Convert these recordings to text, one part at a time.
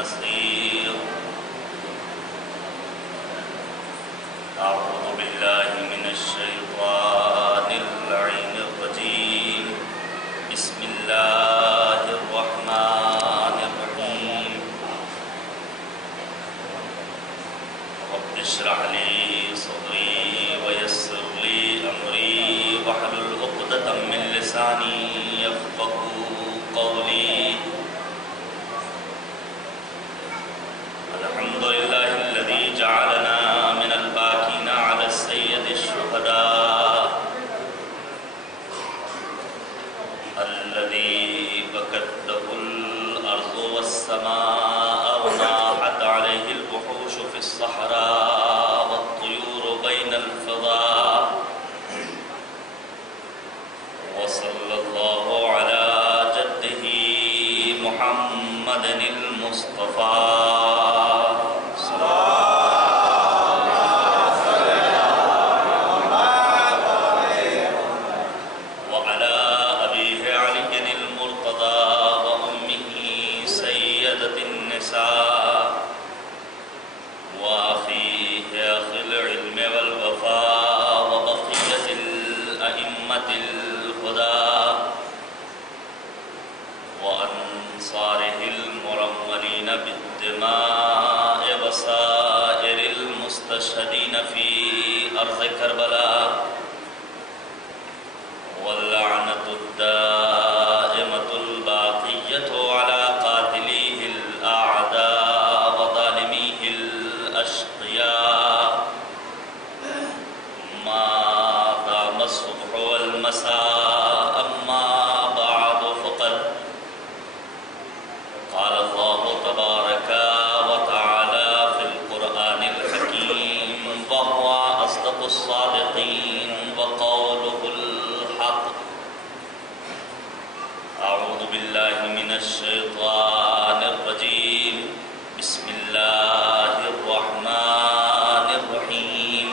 نصير. أعوذ بالله من الشيطان اللعين الرجيم. بسم الله الرحمن الرحيم. رب اشرح لي صدري ويسر لي أمري واحلل عقدة من لساني يفقهوا قولي. الحمد لله الذي جعلنا من الباكين على السيد الشهداء الذي بكت له الأرض والسماء وناحت عليه الوحوش في الصحراء والطيور بين الفضاء. وصلى الله على جده محمد المصطفى وعلى أبيه علي المرتضى وأمه سيدة النساء وأخيه أخي العلم والوفاء وبقية الأئمة الهدى وأنصاره المرملين بالدماء وسائر المستشهدين في أرض كربلاء. واللعنة الدائمة الباقية على قاتليه الأعداء وظالميه الأشقياء ما دام الصبح والمساء. أما بعد فقد قال الله تبارك وتعالى في القرآن الحكيم وهو أصدق الصادقين وقوله الحق. أعوذ بالله من الشيطان الرجيم. بسم الله الرحمن الرحيم.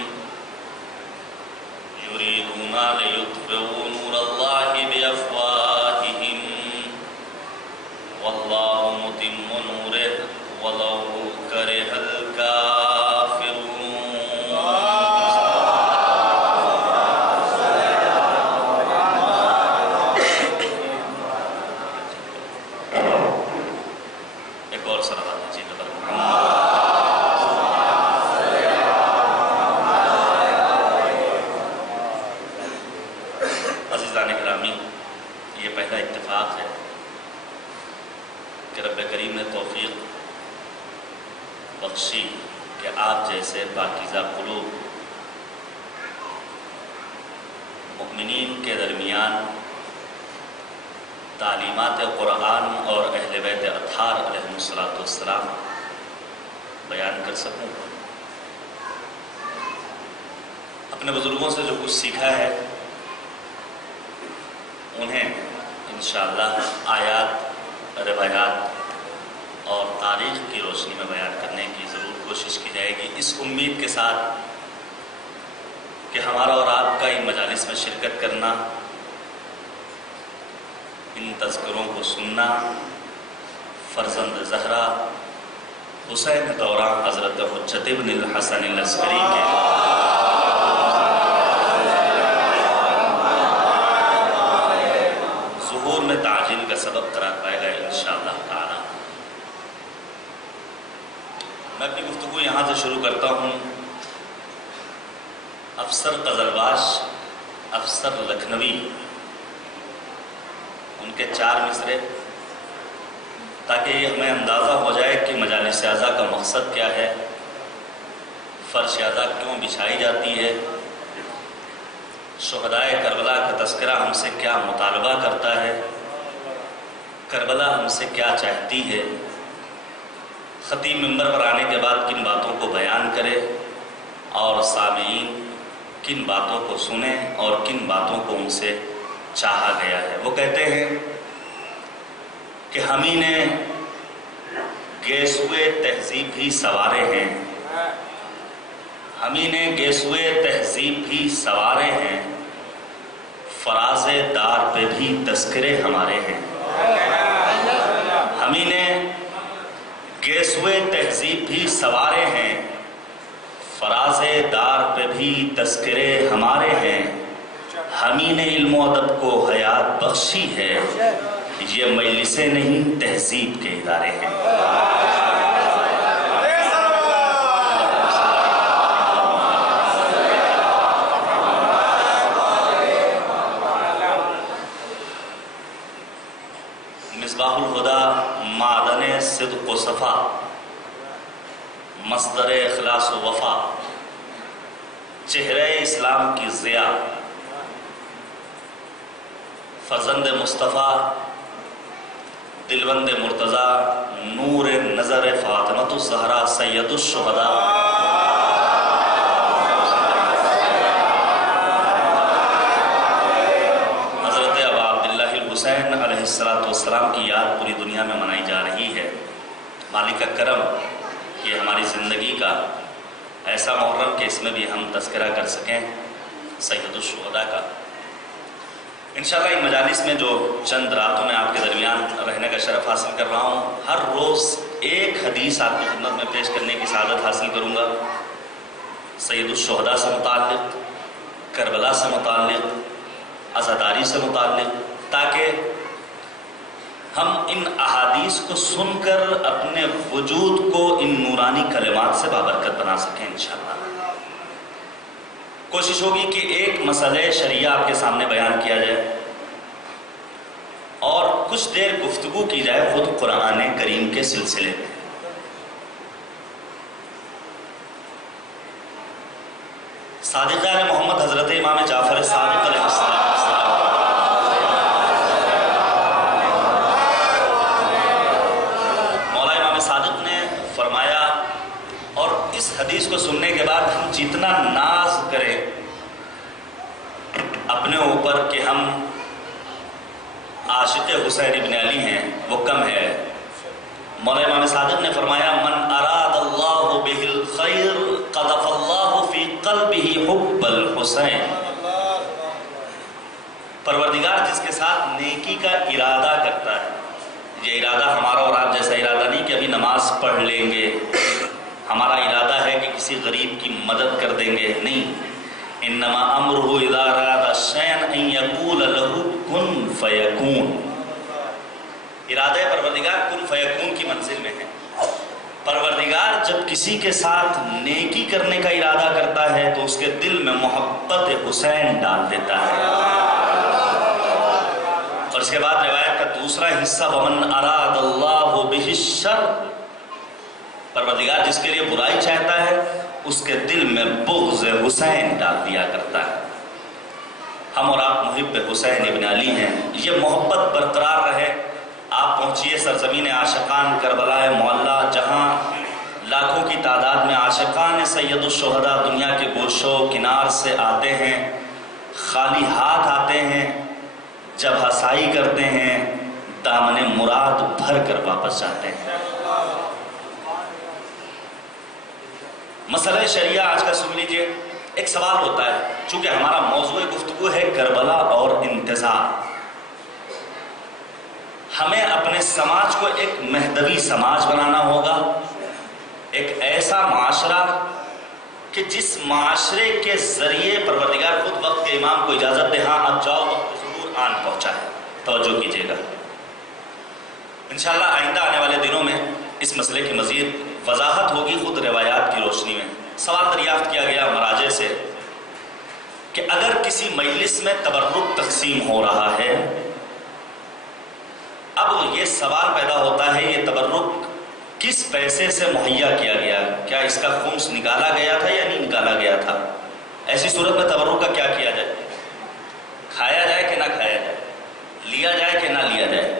يريدون ليطفئوا نور الله بأفواههم والله متم نوره ولو كره الكافرون. ایک اور صلوات جی عزیزان گرامی، یہ پہلا اتفاق ہے کہ رب کریم نے توفیق بخشی کہ آپ جیسے پاکیزہ قلوب مؤمنین کے درمیان تعلیمات قرآن اور اہل بیت اطہار علیہم السلام بیان کر سکوں. اپنے بزرگوں سے جو کچھ سیکھا ہے انہیں انشاءاللہ آیات، روایات اور تاریخ کی روشنی میں بیان کرنے کی ضرور کوشش کی جائے گی، اس امید کے ساتھ کہ ہمارا اور آپ کا ان مجالس میں شرکت کرنا، ان تذکروں کو سننا فرزند زہرا حسین دورہ حضرت حجت ابن الحسن العسکری کے ظہور میں تعجیل کا سبب قرار پائے گا انشاءاللہ تعالی. میں اپنی گفتگو یہاں سے شروع کرتا ہوں. افسر قزلباش، افسر لکھنوی، ان کے 4 مصرے، تاکہ یہ ہمیں اندازہ ہو جائے کہ مجالس اعزا کا مقصد کیا ہے، فرش اعزا کیوں بچھائی جاتی ہے، شہدائے کربلا کا تذکرہ ہم سے کیا مطالبہ کرتا ہے، کربلا ہم سے کیا چاہتی ہے، خطیب منبر پر آنے کے بعد کن باتوں کو بیان کرے اور سامعین کن باتوں کو سنیں اور کن باتوں کو ان سے چاہا گیا ہے. وہ کہتے ہیں کہ ہم ہی نے گیسوئے تہذیب بھی سوارے ہیں، ہم ہی نے گیسوئے تہذیب بھی سوارے ہیں، فراز دار پہ بھی تذکرے ہمارے ہیں. ہم ہی نے گیسوئے تہذیب بھی سوارے ہیں، فراز دار پہ بھی تذکرے ہمارے ہیں، ہمیں علم و ادب کو حیات بخشی ہے، یہ مجلسیں نہیں تہذیب کے ادارے ہیں۔ مصباح الہدیٰ معدن صدق و صفا، مصدر اخلاص و وفا، چہرہ اسلام کی ضیاء، فرزند مصطفیٰ، دلبند مرتضیٰ، نور نظر فاطمۃ الزہرا، سید الشہداء، حضرت ابا عبداللہ الحسین علیہ السلام کی یاد پوری دنیا میں منائی جا رہی ہے۔ مالک کرم کہ ہماری زندگی کا ایسا محرم کہ اس میں بھی ہم تذکرہ کر سکیں سید الشہداء کا۔ انشاءاللہ ان مجالس میں جو چند راتوں میں آپ کے درمیان رہنے کا شرف حاصل کر رہا ہوں، ہر روز ایک حدیث آپ کی خدمت میں پیش کرنے کی سعادت حاصل کروں گا، سید الشہداء سے متعلق، کربلا سے متعلق، عزاداری سے متعلق، تاکہ ہم ان احادیث کو سن کر اپنے وجود کو ان نورانی کلمات سے بابرکت بنا سکیں انشاءاللہ۔ کوشش ہوگی کہ ایک مسئلہ شریعہ آپ کے سامنے بیان کیا جائے اور کچھ دیر گفتگو کی جائے خود قرآن کریم کے سلسلے میں۔ صادق آل محمد حضرت امام جعفر صادق علیہ السلام، مولا امام صادق نے فرمایا، اور اس حدیث کو سننے کے بعد ہم جتنا ناز کریں اپنے اوپر کہ ہم عاشق حسین ابن علی ہیں وہ کم ہے۔ مولا امام صادق نے فرمایا، من اراد اللہ بہ الخیر قذف اللہ فی قلبہ حب الحسین، پروردگار جس کے ساتھ نیکی کا ارادہ کرتا ہے، یہ ارادہ ہمارا اور آپ جیسا ارادہ نہیں کہ ابھی نماز پڑھ لیں گے، ہمارا ارادہ ہے کہ کسی غریب کی مدد کر دیں گے، نہیں، انما امرہ اذا اراد شیئا ان یقول لہ کن فیکون، ارادہ پروردگار کن فیکون کی منزل میں ہے۔ پروردگار جب کسی کے ساتھ نیکی کرنے کا ارادہ کرتا ہے تو اس کے دل میں محبت حسین ڈال دیتا ہے۔ اور اس کے بعد روایت کا دوسرا حصہ، ومن اراد اللہ بہ الشر، پروردگار جس کے لیے برائی چاہتا ہے اس کے دل میں بغض حسین ڈال دیا کرتا ہے۔ ہم اور آپ محب حسین ابن علی ہیں، یہ محبت برقرار رہے۔ آپ پہنچیے سرزمین عاشقان کربلا معلیٰ، جہاں لاکھوں کی تعداد میں عاشقان سید الشہداء دنیا کے گوشوں کنار سے آتے ہیں، خالی ہاتھ آتے ہیں، جب ہسائی کرتے ہیں دامن مراد بھر کر واپس جاتے ہیں۔ مسئلہ شریعہ آج کا سن لیجئے۔ ایک سوال ہوتا ہے، چونکہ ہمارا موضوع گفتگو ہے کربلا اور انتظار، ہمیں اپنے سماج کو ایک مہدوی سماج بنانا ہوگا، ایک ایسا معاشرہ کہ جس معاشرے کے ذریعے پروردگار خود وقت کے امام کو اجازت دے، ہاں اب جاؤ وقت ظہور آن پہنچا ہے، توجہ کیجیے گا۔ انشاءاللہ آئندہ آنے والے دنوں میں اس مسئلے کی مزید وضاحت ہوگی خود روایات کی روشنی میں۔ سوال دریافت کیا گیا مراجع سے کہ اگر کسی مجلس میں تبرک تقسیم ہو رہا ہے، اب یہ سوال پیدا ہوتا ہے یہ تبرک کس پیسے سے مہیا کیا گیا، کیا اس کا خمس نکالا گیا تھا یا نہیں نکالا گیا تھا؟ ایسی صورت میں تبرک کا کیا کیا جائے؟ کھایا جائے کہ نہ کھایا جائے، لیا جائے کہ نہ لیا جائے؟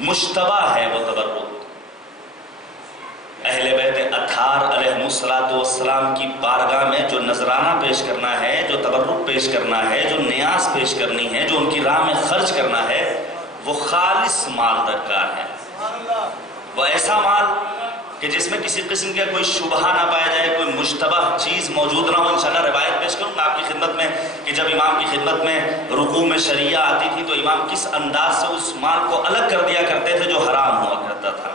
مشتبہ ہے وہ تبرک۔ اہل بیت اطہار علیہ السلام کی بارگاہ میں جو نذرانہ پیش کرنا ہے، جو تبرک پیش کرنا ہے، جو نیاز پیش کرنی ہے، جو ان کی راہ میں خرچ کرنا ہے، وہ خالص مال درکار ہے، وہ ایسا مال کہ جس میں کسی قسم کا کوئی شبہہ نہ پایا جائے، کوئی مشتبہ چیز موجود نہ ہو۔ انشاءاللہ روایت پیش کروں گا آپ کی خدمت میں کہ جب امام کی خدمت میں رکوع میں شریعہ آتی تھی تو امام کس انداز سے اس مال کو الگ کر دیا کرتے تھے جو حرام ہوا کرتا تھا۔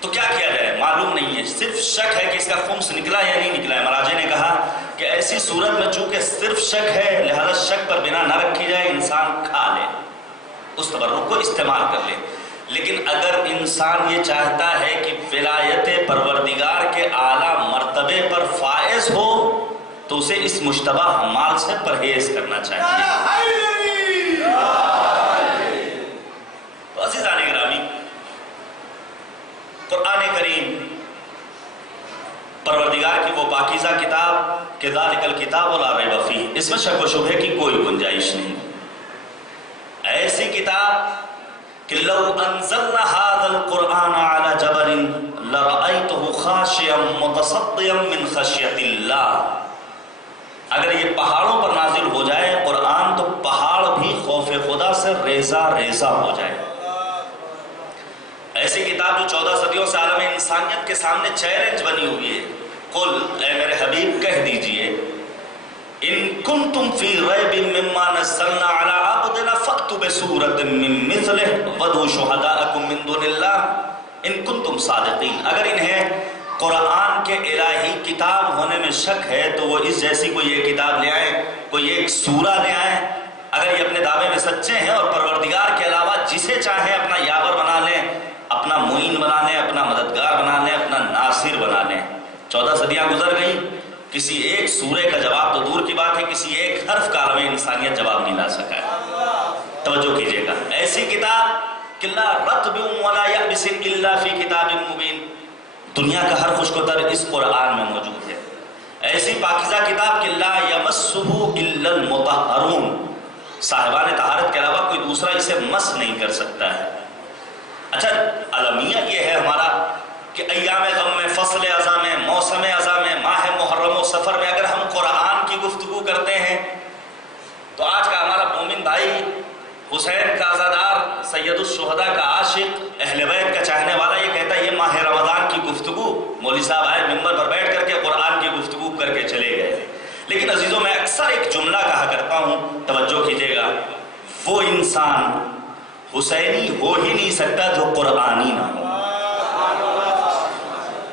تو کیا کیا جائے معلوم نہیں ہے، صرف شک ہے کہ اس کا خمس نکلا یا نہیں نکلا ہے۔ مراجع نے کہا کہ ایسی صورت میں چونکہ صرف شک ہے لہذا شک پر بنا نہ رکھی جائے، انسان کھا لے، اس تبرک کو استعمال کر لے۔ لیکن اگر انسان یہ چاہتا ہے کہ ولایت پروردگار کے اعلیٰ مرتبے پر فائز ہو تو اسے اس مشتبہ مال سے پرہیز کرنا چاہیے۔ تو عزیزان گرامی، قرآن کریم پروردگار کی وہ پاکیزہ کتاب کہ ذالک الکتاب لا ریب فیہ، اس میں شک و شبہے کی کوئی گنجائش نہیں۔ ایسی کتاب کہ لو انزلنا هذا القرآن على جبل لرأيته خاشعا متصدعا من خشیۃ اللہ، اگر یہ پہاڑوں پر نازل ہو جائے قرآن تو پہاڑ بھی خوف خدا سے ریزہ ریزہ ہو جائے۔ ایسی کتاب جو 14 صدیوں سے عالم انسانیت کے سامنے چیلنج بنی ہوئی ہے۔ قل، اے میرے حبیب کہہ دیجئے، ان کنتم فی ریب مما نزلنا علی عبدنا فأتوا بسورۃ من مثلہ وادعوا شہداءکم من دون اللہ ان کنتم صادقین۔ اگر انہیں قرآن کے الہی کتاب ہونے میں شک ہے تو وہ اس جیسی کوئی ایک کتاب لے آئیں، کوئی ایک سورہ لے آئیں۔ اگر یہ اپنے دعوے میں سچے ہیں اور پروردگار کے علاوہ جسے چاہیں اپنا یاور بنا لیں، اپنا معین بنا لیں، اپنا مددگار بنا لیں، اپنا ناصر بنا لیں۔ 14 صدیاں گزر گئیں، کسی ایک سورے کا جواب تو دور کی بات ہے، کسی ایک حرف کا عالم انسانیت جواب نہیں لا سکا ہے۔ توجہ کیجئے گا، ایسی کتاب کہ لا رطب ولا یابس الا فی کتاب مبین، دنیا کا ہر خوشک و تر اس قرآن میں موجود ہے۔ ایسی پاکیزہ کتاب کہ لا یمسہ الا المطہرون، صاحبان طہارت کے علاوہ کوئی دوسرا اسے مس نہیں کر سکتا ہے۔ اچھا، المیہ یہ ہے ہمارا کہ ایام غم میں، فصل ازاں میں، موسم ازاں میں، ماہ محرم و سفر میں اگر ہم قرآن کی گفتگو کرتے ہیں تو آج کا ہمارا مومن بھائی حسین کا عزادار، سید الشہداء کا عاشق، اہل بیت کا چاہنے والا یہ کہتا ہے یہ ماہ رمضان کی گفتگو، مولوی صاحب آئے ممبر پر بیٹھ کر کے قرآن کی گفتگو کر کے چلے گئے۔ لیکن عزیزوں، میں اکثر ایک جملہ کہا کرتا ہوں، توجہ کیجئے گا، وہ انسان حسینی ہو ہی نہیں سکتا جو قرآنی نہ ہو۔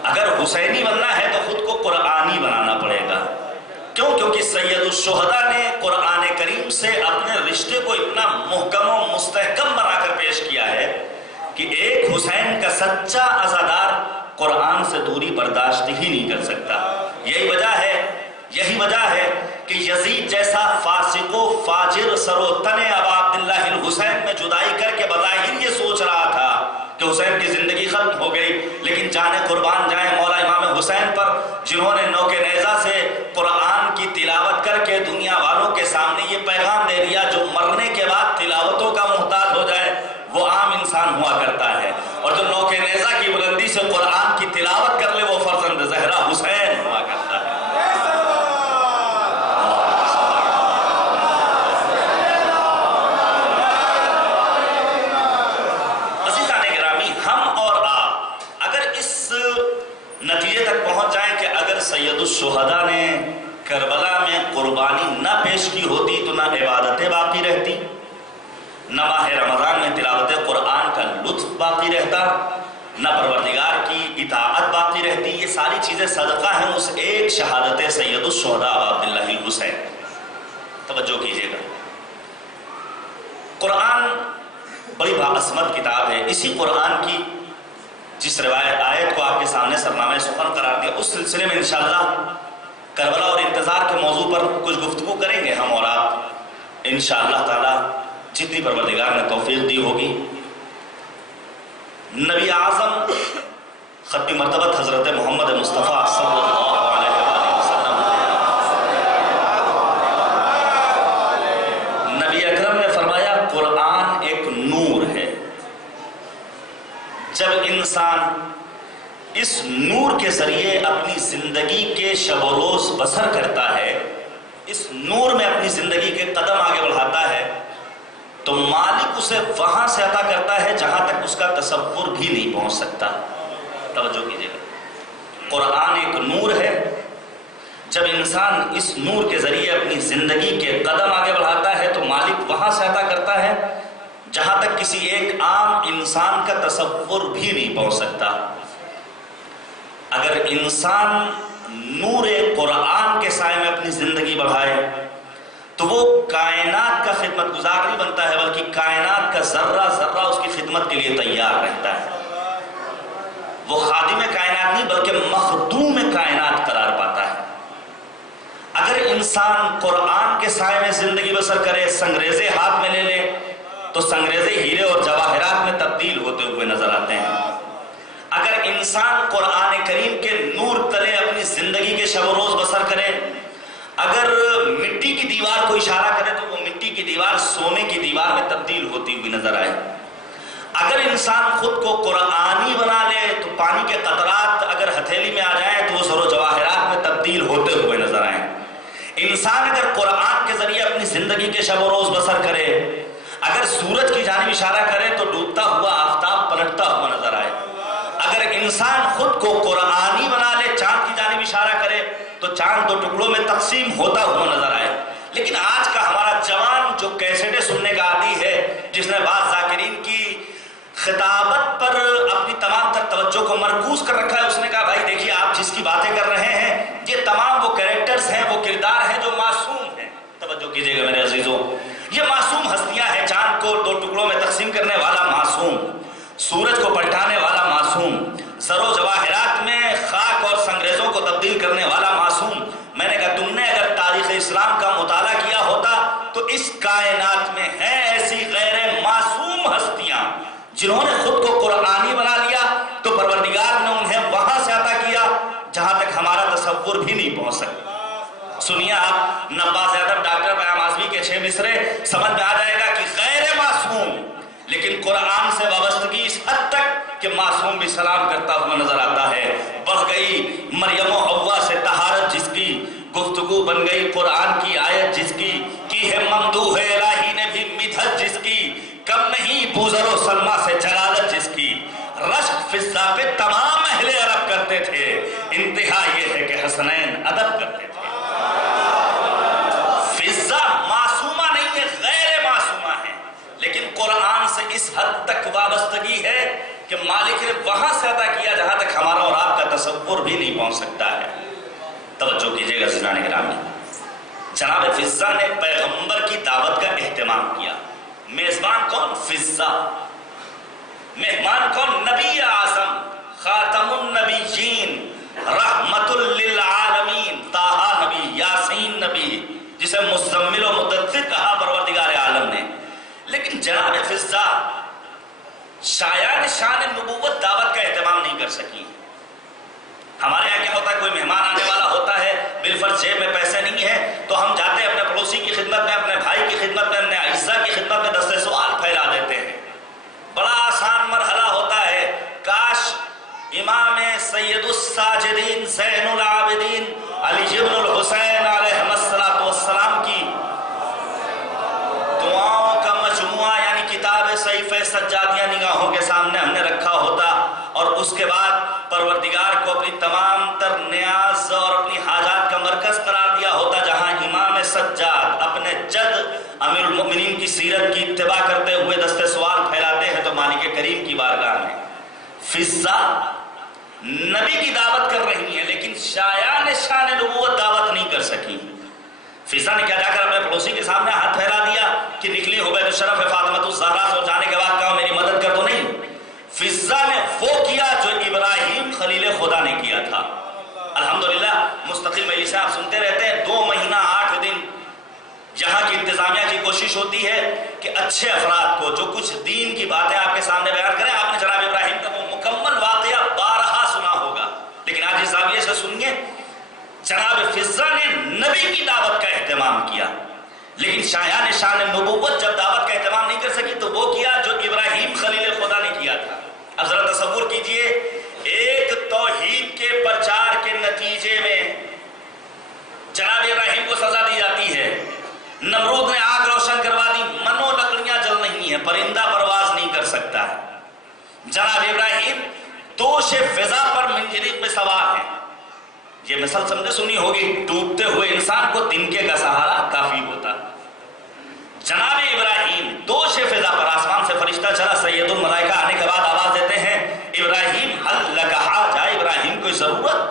اگر حسینی بننا ہے تو خود کو قرآنی بنانا پڑے گا۔ کیوں؟ کیونکہ سید الشہداء نے قرآن کریم سے اپنے رشتے کو اتنا محکم و مستحکم بنا کر پیش کیا ہے کہ ایک حسین کا سچا عزادار قرآن سے دوری برداشت ہی نہیں کر سکتا۔ یہی وجہ ہے کہ یزید جیسا فاسق و فاجر سر و تن ابا عبداللہ الحسین میں جدائی کر کے بظاہر یہ سوچ رہا تھا کہ حسین کی زندگی ختم ہو گئی، لیکن جانے قربان جائیں مولا امام حسین پر، جنہوں نے نوک نیزہ سے قرآن کی تلاوت کر کے دنیا والوں کے سامنے یہ پیغام دے دیا جو مرنے کے بعد تلاوتوں کا محتاج ہو جائے وہ عام انسان ہوا کرتا ہے، اور جو نوک نیزہ کی بلندی سے قرآن کی تلاوت کر لے وہ فرزند زہرا حسین ہوا کرتا ہے۔ نتیجے تک پہنچ جائیں کہ اگر سید الشہداء نے کربلا میں قربانی نہ پیش کی ہوتی تو نہ عبادتیں باقی رہتی، نہ ماہ رمضان میں تلاوت قرآن کا لطف باقی رہتا، نہ پروردگار کی اطاعت باقی رہتی۔ یہ ساری چیزیں صدقہ ہیں اس ایک شہادت سید الشہداء عبداللہ الحسین۔ توجہ کیجئے گا، قرآن بڑی باعظمت کتاب ہے۔ اسی قرآن کی جس روایت آیت کو آپ کے سامنے سرنامہ سخن قرار دیا، اس سلسلے میں انشاءاللہ کربلا اور انتظار کے موضوع پر کچھ گفتگو کریں گے ہم اور آپ انشاءاللہ تعالی، جتنی پروردگار نے توفیق دی ہوگی۔ نبی اعظم ختم مرتبت حضرت محمد مصطفیٰ صلی اللہ علیہ وآلہ وسلم، نبی اکرم نے فرمایا قرآن ایک نور ہے۔ جب انسان اس نور کے ذریعے اپنی زندگی کے شب و روز بسر کرتا ہے، اس نور میں اپنی زندگی کے قدم آگے بڑھاتا ہے، تو مالک اسے وہاں سے عطا کرتا ہے جہاں تک اس کا تصور بھی نہیں پہنچ سکتا۔ توجہ کیجئے گا، قرآن ایک نور ہے، جب انسان اس نور کے ذریعے اپنی زندگی کے قدم آگے بڑھاتا ہے تو مالک وہاں سے عطا کرتا ہے جہاں تک کسی ایک عام انسان کا تصور بھی نہیں پہنچ سکتا۔ اگر انسان نور قرآن کے سائے میں اپنی زندگی بڑھائے تو وہ کائنات کا خدمت گزار نہیں بنتا ہے، بلکہ کائنات کا ذرہ ذرہ اس کی خدمت کے لیے تیار رہتا ہے۔ وہ خادم کائنات نہیں بلکہ مخدوم کائنات قرار پاتا ہے۔ اگر انسان قرآن کے سائے میں زندگی بسر کرے، سنگریزے ہاتھ میں لے لے تو سنگریزے ہیرے اور جواہرات میں تبدیل ہوتے ہوئے نظر آتے ہیں۔ اگر انسان قرآن کریم کے نور تلے اپنی زندگی کے شب و روز بسر کرے، اگر مٹی کی دیوار کو اشارہ کرے تو وہ مٹی کی دیوار سونے کی دیوار میں تبدیل ہوتی ہوئی نظر آئے۔ اگر انسان خود کو قرآنی بنا لے تو پانی کے قطرات اگر ہتھیلی میں آ جائیں تو وہ زر و جواہرات میں تبدیل ہوتے ہوئے نظر آئیں۔ انسان اگر قرآن کے ذریعے اپنی زندگی کے شب و روز بسر کرے، اگر سورج کی جانب اشارہ کرے تو ڈوبتا ہوا آفتاب پلٹتا ہوا نظر آئے۔ اگر انسان خود کو قرآنی بنا لے، چاند کی جانب اشارہ کرے تو چاند دو ٹکڑوں میں تقسیم ہوتا ہوا نظر آئے۔ لیکن آج کا ہمارا جوان جو کیسٹیں سننے کا عادی ہے، جس نے بعض ذاکرین کی خطابت پر اپنی تمام تر توجہ کو مرکوز کر رکھا ہے، اس نے کہا بھائی دیکھیے آپ جس کی باتیں کر رہے ہیں یہ تمام وہ کریکٹرز ہیں، وہ کردار ہیں جو معصوم ہیں۔ توجہ کیجئے گا میرے عزیزوں، یہ معصوم ہستیاں ہیں۔ چاند کو دو ٹکڑوں میں تقسیم کرنے والا معصوم، سورج کو پلٹانے والا معصوم، زر و جواہرات میں خاک اور سنگریزوں کو تبدیل کرنے والا معصوم۔ میں نے کہا تم نے اگر تاریخ اسلام کا مطالعہ کیا ہوتا تو اس کائنات میں ہیں ایسی غیر معصوم ہستیاں جنہوں نے خود کو قرآنی بنا لیا تو پروردگار نے انہیں وہاں سے عطا کیا جہاں تک ہمارا تصور بھی نہیں پہنچ سکتا۔ سنیے آپ نباز ادب ڈاکٹر پیام آزمی کے 6 مصرے، سمجھ میں آ جائے گا کہ غیر معصوم لیکن قرآن سے وابستگی اس حد تک کہ معصوم بھی سلام کرتا ہوا نظر آتا ہے۔ بڑھ گئی مریم و حوا سے طہارت جس کی، گفتگو بن گئی قرآن کی آیت جس کی ہے ممدوح الہی نے بھی مدحت جس کی، کم نہیں بوذر و سلمہ سے جلالت جس کی، رشک فضہ پہ تمام اہل عرب کرتے تھے، انتہا یہ ہے کہ حسنین ادب کرتے تھے۔ فضہ معصومہ نہیں ہے، غیر معصومہ ہے، لیکن قرآن سے اس حد تک وابستگی ہے کہ مالک نے وہاں سے عطا کیا جہاں تک ہمارا اور آپ کا تصور بھی نہیں پہنچ سکتا ہے۔ توجہ کیجئے گا عزیزان گرامی، جناب فضہ نے پیغمبر کی دعوت کا اہتمام کیا۔ میزبان کون؟ فضہ۔ مہمان کون؟ نبی اعظم، خاتم النبیین، رحمت للعالمین، طٰہٰ نبی، یاسین نبی، جسے مزمل و مدثر کہا پروردگار عالم نے۔ لیکن جناب فضہ شایان شان نبوت دعوت کا اہتمام نہیں کر سکی۔ ہمارے یہاں کیا ہوتا ہے، کوئی مہمان آنے والا ہوتا ہے، بالفرض جیب میں پیسے نہیں ہیں تو ہم جاتے ہیں اپنے پڑوسی کی خدمت میں، اپنے بھائی کی خدمت میں، اپنے اعزاء کی خدمت میں دستے سوال پھیلا دیتے ہیں۔ بڑا آسان مرحلہ ہوتا ہے، کاش امام سید الساجدین زین العابدین علی بن الحسین علیہ السلام کی دعاؤں کا مجموعہ یعنی کتاب صحیفہ سجادیاں نگاہوں کے سامنے ہم نے رکھا ہوتا، اور اس کے بعد پروردگار کو اپنی تمام تر نیاز اور اپنی حاجات کا مرکز قرار دیا ہوتا، جہاں امام سجاد اپنے جد امیر المؤمنین کی سیرت کی اتباع کرتے ہوئے دستے سوال پھیلاتے ہیں تو مالک کریم کی بارگاہ میں فضہ نبی کی دعوت کر رہی ہیں لیکن شایان شان نبوت دعوت نہیں کر سکی۔ فضہ نے کیا جا کر اپنے پڑوسی کے سامنے ہاتھ پھیلا دیا کہ نکلی عبید الشرف فاطمۃ الزہرا سے جانے کے بعد کہا میری مدد کر تو نہیں۔ فضہ نے وہ کیا جو ابراہیم خلیل خدا نے کیا تھا۔ الحمدللہ مستقل مجلسیں آپ سنتے رہتے ہیں، 2 مہینہ 8 دن یہاں کی انتظامیہ کی کوشش ہوتی ہے کہ اچھے افراد کو جو کچھ دین کی باتیں آپ کے سامنے بیان کریں۔ آپ نے جناب ابراہیم کا وہ مکمل واقعہ بارہا سنا ہوگا، لیکن آج اس زاویے سے سنیے، جناب فضہ نے نبی کی دعوت کا اہتمام کیا، لیکن شایان شان نبوت جب دعوت کا اہتمام نہیں کر سکی تو وہ کیا جو ابراہیم خلیل خدا نے کیا تھا۔ اب ذرا تصور کیجئے، ایک توحید کے پرچار کے نتیجے میں جناب ابراہیم کو سزا دی جاتی ہے، نمرود نے آگ روشن کروا دی، منو لکڑیاں جل رہی ہیں، پرندہ پرواز نہیں کر سکتا ہے۔ جناب ابراہیم دوش فضا پر منجنیق میں سوار ہیں۔ یہ مثل سمجھے سنی ہوگی، ٹوٹتے ہوئے انسان کو تنکے کا سہارا کافی ہوتا۔ جناب ابراہیم دوش فضا پر، آسمان سے فرشتہ چلا، سید الملائکہ آنے کے بعد آواز دیتے ہیں ابراہیم حل لک حاجہ، ابراہیم کوئی ضرورت؟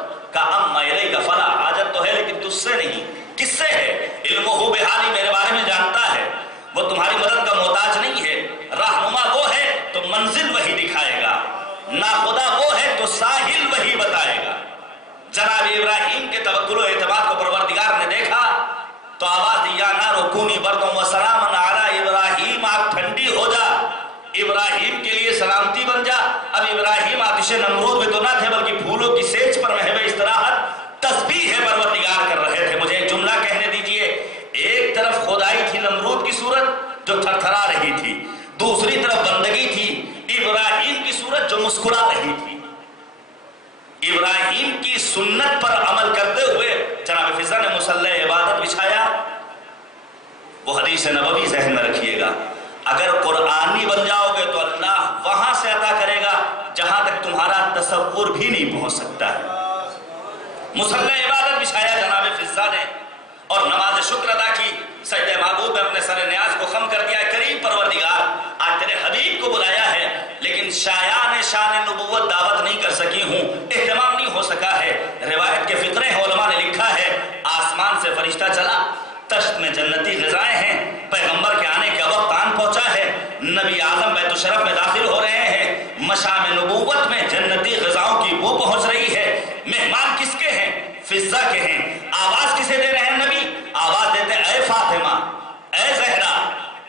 تو ساحل وہی بتائے گا۔ جناب ابراہیم کے توکل و اعتماد کو پروردگار نے دیکھا تو آواز دی یا نار کونی بردم و سلام علی ابراہیم، آگ ٹھنڈی ہو جا، ابراہیم کے لیے سلامتی بن جا۔ اب ابراہیم آتش نمرود میں تو نہ تھے بلکہ پھولوں کی سیج پر محو استراحت تسبیح برودگار کر رہے تھے۔ مجھے ایک جملہ کہنے دیجئے، ایک طرف خدائی تھی نمرود کی صورت جو تھر تھرا رہی تھی، دوسری طرف بندگی تھی ابراہیم کی صورت جو مسکرا رہی تھی۔ ابراہیم کی سنت پر عمل کرتے ہوئے جناب فضا نے مصلی عبادت بچھایا۔ وہ حدیث نبوی ذہن میں رکھیے گا، اگر قرآنی بن جاؤ گے تو اللہ وہاں سے عطا کرے گا جہاں تک تمہارا تصور بھی نہیں پہنچ سکتا ہے۔ مصلی عبادت بچھایا جناب فضا نے اور نماز شکر ادا کی، سجدہ معبود میں اپنے سر نیاز کو خم کر دیا۔ کریم پروردگار، آج تیرے حبیب کو بلایا ہے لیکن شایان شان نبوت دعوت نہیں کر سکی ہوں، اہتمام نہیں ہو سکا ہے۔ روایت کے فقرے ہیں، علماء نے لکھا ہے آسمان سے فرشتہ چلا، تشت میں جنتی غذائیں ہیں، پیغمبر کے آنے کا وقت آن پہنچا ہے، نبی اعظم بیت الشرف میں داخل ہو رہے ہیں، مشام نبوت میں جنتی غذاؤں کی بو پہنچ رہی ہے۔ مہمان کس کے ہیں؟ فضا کے ہیں۔ آواز کسے دے رہے ہیں نبی؟ آواز دیتے اے فاطمہ، اے زہرا،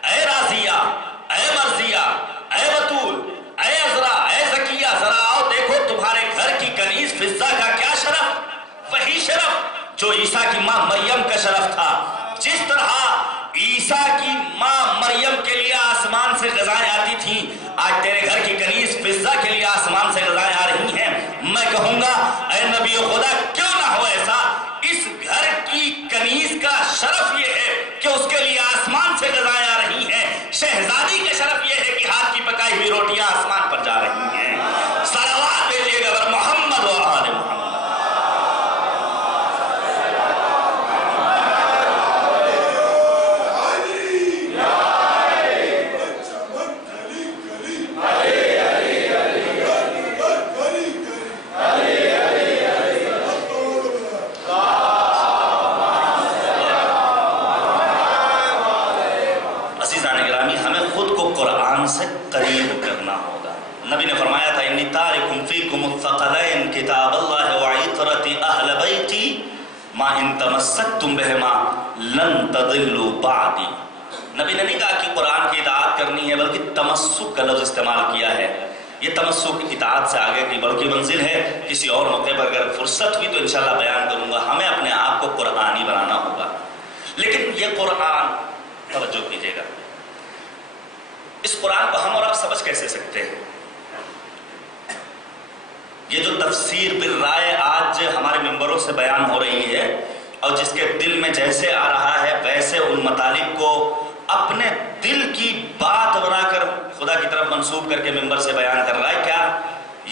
اے رازیہ، اے مرضیہ، اے بطول، اے عذرا، اے زکیہ، ذرا آؤ دیکھو تمہارے گھر کی کنیز فضا کا کیا شرف، وہی شرف جو عیسیٰ کی ماں مریم کا شرف تھا۔ جس طرح عیسیٰ کی ماں مریم کے لیے آسمان سے غذائیں آتی تھیں، آج تیرے گھر کی کنیز فضا کے لیے آسمان سے غذائیں آ رہی ہیں۔ میں کہوں گا اے نبی خدا، کیوں نہ ہو ایسا، اس گھر کی کنیز کا شرف یہ ہے کہ اس کے لیے آسمان سے غذائیں آ رہی ہیں، شہزادی کا شرف یہ ہے کہ ہاتھ کی پکائی ہوئی روٹیاں آسمان پر جا رہی ہیں۔ صلوات بھیجیے گا محمد و آل محمد۔ سے قریب کرنا ہوگا۔ نبی نے فرمایا تھا انی تارکم فیکم الثقلین کتاب اللہ وعطرت اہل بیتی ما ان تمسکتم بہما لن تضلوا بعدی۔ نبی نے نہیں کہا کہ قرآن کی اطاعت کرنی ہے بلکہ تمسک کا لفظ استعمال کیا ہے۔ یہ تمسک اطاعت سے آگے کی بڑی منزل ہے، کسی اور موقع پر اگر فرصت ہوئی تو انشاءاللہ بیان کروں گا۔ ہمیں اپنے آپ کو قرآنی بنانا ہوگا، لیکن یہ قرآن، توجہ کیجیے گا، اس قرآن کو ہم اور آپ سمجھ کیسے سکتے ہیں؟ یہ جو تفسیر بالرائے آج ہمارے ممبروں سے بیان ہو رہی ہے اور جس کے دل میں جیسے آ رہا ہے ویسے ان مطالب کو اپنے دل کی بات بنا کر خدا کی طرف منسوب کر کے ممبر سے بیان کر رہا ہے، کیا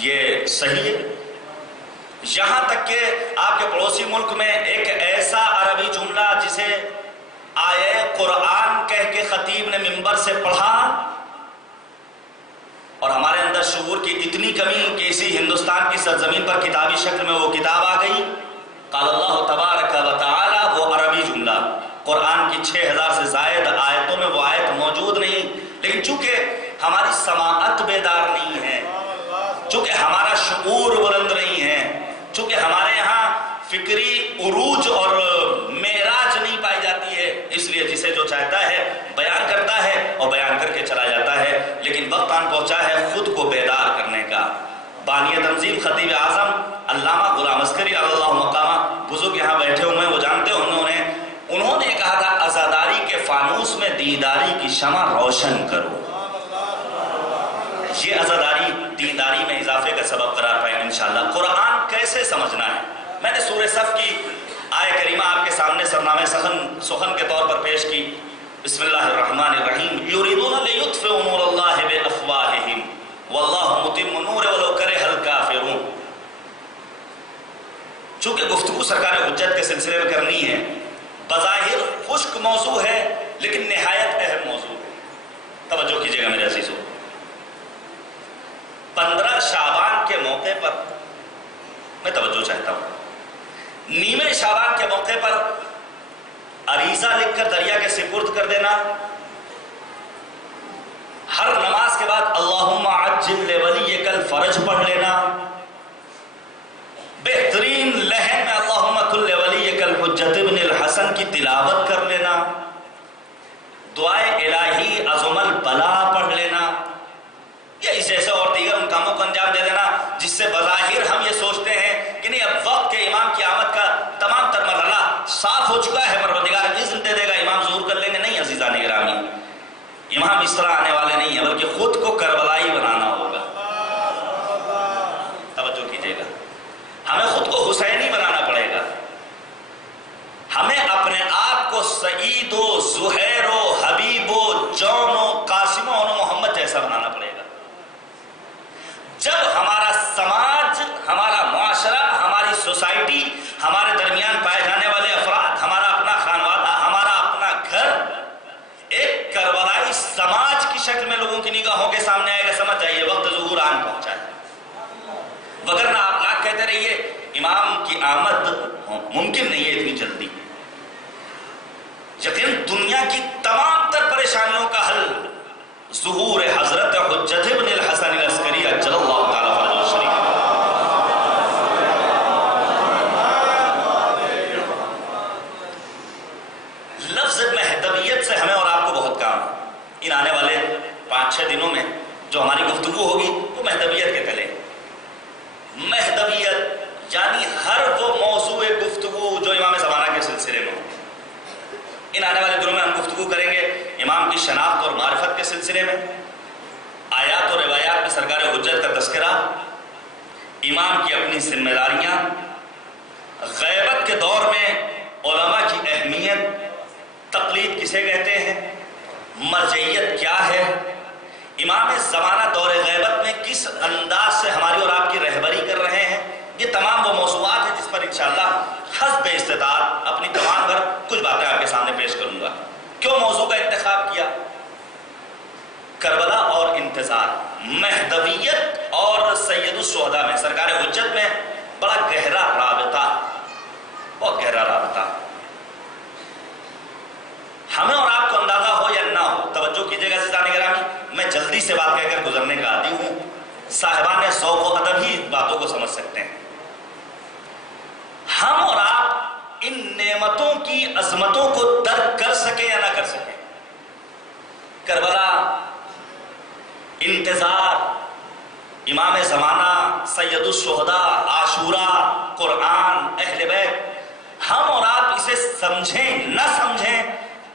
یہ صحیح ہے؟ یہاں تک کہ آپ کے پڑوسی ملک میں ایک ایسا عربی جملہ جسے آیے قرآن کہہ کے خطیب نے ممبر سے پڑھا اور ہمارے اندر شعور کی اتنی کمی کہ اسی ہندوستان کی سرزمین پر کتابی شکل میں وہ کتاب آ گئی، قال اللہ تبارک و تعالی، وہ عربی جملہ قرآن کی 6000 سے زائد آیتوں میں وہ آیت موجود نہیں، لیکن چونکہ ہماری سماعت بیدار نہیں ہے، چونکہ ہمارا شعور بلند نہیں ہے، چونکہ ہمارے یہاں فکری عروج اور معراج نہیں پائی جاتی ہے، اس لیے جسے جو چاہتا ہے بیان کرتا ہے اور بیان کر کے چلا جاتا ہے، لیکن وقت آن پہنچا ہے خود کو بیدار کرنے کا۔ بانی تنظیم خطیب اعظم علامہ غلام عسکری اللہ مقامہ بزرگ یہاں بیٹھے ہوئے ہیں، وہ جانتے ہیں انہوں نے کہا تھا عزاداری کے فانوس میں دینداری کی شمع روشن کرو۔ یہ عزاداری دینداری میں اضافے کا سبب قرار پائے انشاءاللہ۔ قرآن کیسے سمجھنا ہے؟ میں نے سورہ صف کی آیہ کریمہ آپ کے سامنے سرنامہ سخن کے طور پر پیش کی۔ بسم اللہ الرحمن الرحیم، یریدون لیطفئوا نور اللہ بافواہہم واللہ متم نورہ ولو کرہ الکافرون۔ چونکہ گفتگو سرکار حجت کے سلسلے میں کرنی ہے، بظاہر خشک موضوع ہے لیکن نہایت اہم موضوع ہے، توجہ کیجئے گا میرے عزیزو۔ 15 شعبان کے موقع پر میں توجہ چاہتا ہوں، نیمے شعبان کے موقع پر عریضہ لکھ کر دریا کے سپرد کر دینا، ہر نماز کے بعد اللہم عجل لولیک الفرج پڑھ لینا، کی تلاوت کر لینا، دعائے الہی عظم البلا پڑھ لینا، یا اس جیسے اور دیگر ان کاموں کو انجام دے دینا جس سے بظاہر ہم یہ سوچتے ہیں کہ نہیں اب وقت کے امام کی آمد کا تمام تر مرحلہ صاف ہو چکا ہے، پروردگار اذن دے دے گا، امام ظہور کر لیں گے۔ نہیں عزیزان گرامی، امام اس طرح آنے والے نہیں ہیں، بلکہ خود کو کربلائی بنانا ہوگا۔ توجہ کیجیے گا، ہمیں خود کو حسینی بنانا پڑے گا، ہمیں اپنے آپ کو سعید و زہیر و حبیب و جون و قاسم و محمد جیسا بنانا پڑے گا۔ جب ہمارا سماج، ہمارا معاشرہ، ہماری سوسائٹی، ہمارے درمیان پائے جانے والے افراد، ہمارا اپنا خانوادہ، ہمارا اپنا گھر ایک کربلائی سماج کی شکل میں لوگوں کی نگاہوں کے سامنے آئے گا، سمجھ جائیے وقت ظہور آن پہنچا ہے۔ وگرنہ آپ لاکھ کہتے رہیے امام کی آمد ممکن نہیں ہے اتنی جلدی۔ یقین دنیا کی تمام تر پریشانیوں کا حل ظہور حضرت حجت ابن الحسن العسکری عجل اللہ تعالی فرجہ الشریف۔ لفظ مہدویت سے ہمیں اور آپ کو بہت کام ہے۔ ان آنے والے 5-6 دنوں میں جو ہماری گفتگو ہوگی وہ مہدویت کے تلے۔ مہدویت یعنی ہر وہ موضوع گفتگو جو امام زمانہ کے سلسلے میں ہو۔ ان آنے والے دنوں میں ہم گفتگو کریں گے امام کی شناخت اور معرفت کے سلسلے میں، آیات اور روایات میں سرکار حجت کا تذکرہ، امام کی اپنی ذمہ داریاں، غیبت کے دور میں علماء کی اہمیت، تقلید کسے کہتے ہیں، مرجعیت کیا ہے، امام زمانہ دور غیبت میں کس انداز سے ہماری اور آپ کی رہبری کر رہے ہیں۔ یہ تمام وہ موضوعات ہیں جس پر انشاءاللہ حسب استطاعت اپنی توان پر کچھ باتیں آپ کے سامنے پیش کروں گا۔ کیوں موضوع کا انتخاب کیا؟ کربلا اور انتظار، مہدویت اور سید الشہداء میں، سرکار حجت میں بڑا گہرا رابطہ، بہت گہرا رابطہ۔ ہمیں اور آپ کو اندازہ ہو یا نہ ہو، توجہ کیجیے گا عزیزان گرامی، میں جلدی سے بات کہہ کر گزرنے کا عادی ہوں، صاحبان ذوق و ادب ہی باتوں کو سمجھ سکتے ہیں۔ ہم اور آپ ان نعمتوں کی عظمتوں کو درک کر سکیں یا نہ کر سکیں، کربلا، انتظار، امام زمانہ، سید الشہداء، عاشوراء، قرآن، اہل بیت، ہم اور آپ اسے سمجھیں نہ سمجھیں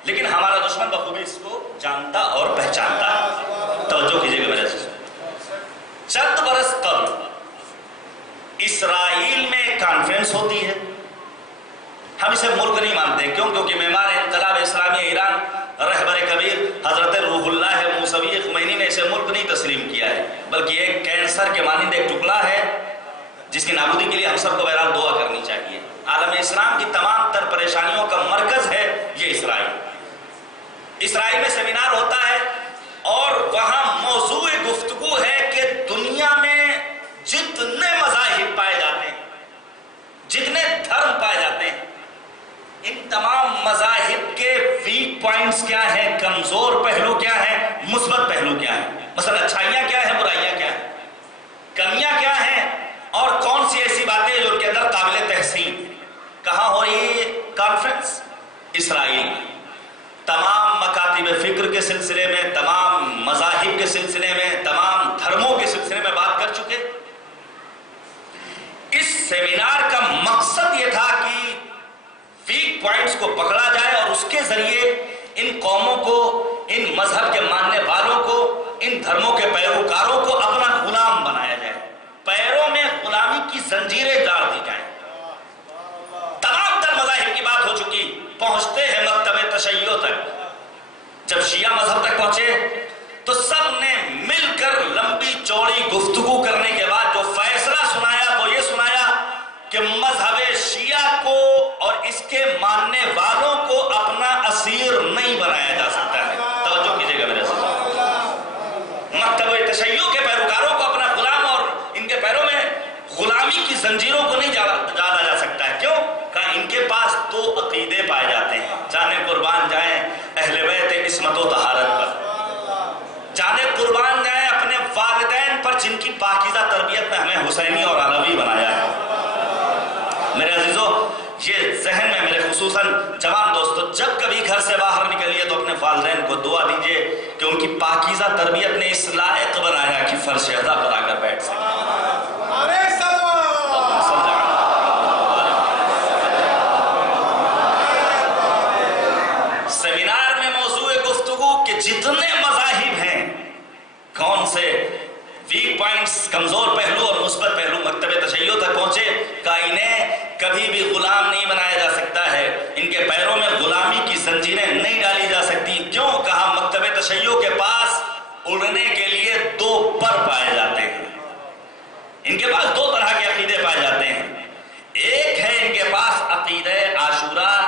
لیکن ہمارا دشمن بخوبی اس کو جانتا اور پہچانتا ہے۔ توجہ کیجیے گا میرے عزیزو، چند برس قبل اسرائیل میں ایک کانفرنس ہوتی ہے، ہم اسے ملک نہیں مانتے، کیوں؟ کیونکہ معمار انقلاب اسلامی ایران رہبر کبیر حضرت روح اللہ موسوی خمینی نے اسے ملک نہیں تسلیم کیا ہے، بلکہ ایک کینسر کے مانند ایک ٹکڑا ہے جس کی نابودی کے لیے ہم سب کو بہرحال دعا کرنی چاہیے۔ عالم اسلام کی تمام تر پریشانیوں کا مرکز ہے یہ اسرائیل۔ اسرائیل میں سیمینار ہوتا ہے اور وہاں موضوع گفتگو ہے کہ دنیا میں جتنے مذاہب پائے جاتے ہیں، جتنے دھرم پائے جاتے ہیں، ان تمام مذاہب کے ویک پوائنٹس کیا ہیں، کمزور پہلو کیا ہیں، مثبت پہلو کیا ہیں، مثلا اچھائیاں کیا ہیں، برائیاں کیا ہیں، کمیاں کیا ہیں، اور کون سی ایسی باتیں جو ان کے اندر قابل تحسین۔ کہاں ہو رہی ہے یہ کانفرنس؟ اسرائیل میں۔ تمام مکاتب فکر کے سلسلے میں، تمام مذاہب کے سلسلے میں، تمام دھرموں کے سلسلے میں بات کر چکے۔ اس سیمینار کا مقصد یہ تھا کہ ویک پوائنٹس کو پکڑا جائے اور اس کے ذریعے ان قوموں کو، ان مذہب کے ماننے والوں کو، ان دھرموں کے پیروکاروں کو اپنا غلام بنایا جائے، پیروں میں غلامی کی زنجیریں ڈال دی جائیں۔ تمام تر مذاہب کی بات ہو چکی، پہنچتے ہیں مکتب تشیع تک۔ جب شیعہ مذہب تک پہنچے تو سب نے مل کر لمبی چوڑی گفتگو کرنے کے بعد جو فیصلہ سنایا وہ یہ سنایا کہ مذہب شیعہ کو اور اس کے ماننے والوں کو اپنا اسیر نہیں بنایا جا سکتا ہے۔ توجہ کیجیے گا میرے ساتھ، مکتب تشیع کے پیروکاروں کو اپنا غلام اور ان کے پیروں میں غلامی کی زنجیروں کو نہیں ڈالا جا سکتا ہے۔ کیوں؟ کہ ان کے پاس دو عقیدے پائے جاتے ہیں، جانے قربان جائیں اہل بیت عصمت و طہارت پر، جانے قربان جائیں اپنے والدین پر جن کی پاکیزہ تربیت میں ہمیں حسینی اور علوی بنایا ہے۔ میرے عزیزو، یہ ذہن میں میرے خصوص خصوصاً جوان دوستو جب کبھی گھر سے باہر نکلیے تو اپنے والدین کو دعا دیجئے کہ ان کی پاکیزہ تربیت نے اس لائق بنایا کہ فرش اعلیٰ پر آ کر بیٹھ سکیں۔ سیمینار میں موضوع گفتگو کے جتنے مذاہب ہیں، کون سے ویک پوائنٹس، کمزور پہلو اور مثبت پہلو مکتب تشیع تک پہنچے کہ انہیں کبھی بھی غلام نہیں بنایا جا سکتا ہے، ان کے پیروں میں غلامی کی زنجیریں نہیں ڈالی جا سکتی۔ کیوں؟ کہا مکتب تشیع کے پاس اڑنے کے لیے دو پر پائے جاتے ہیں، ان کے پاس دو طرح کے عقیدے پائے جاتے ہیں۔ ایک ہے ان کے پاس عقیدہ عاشوراء،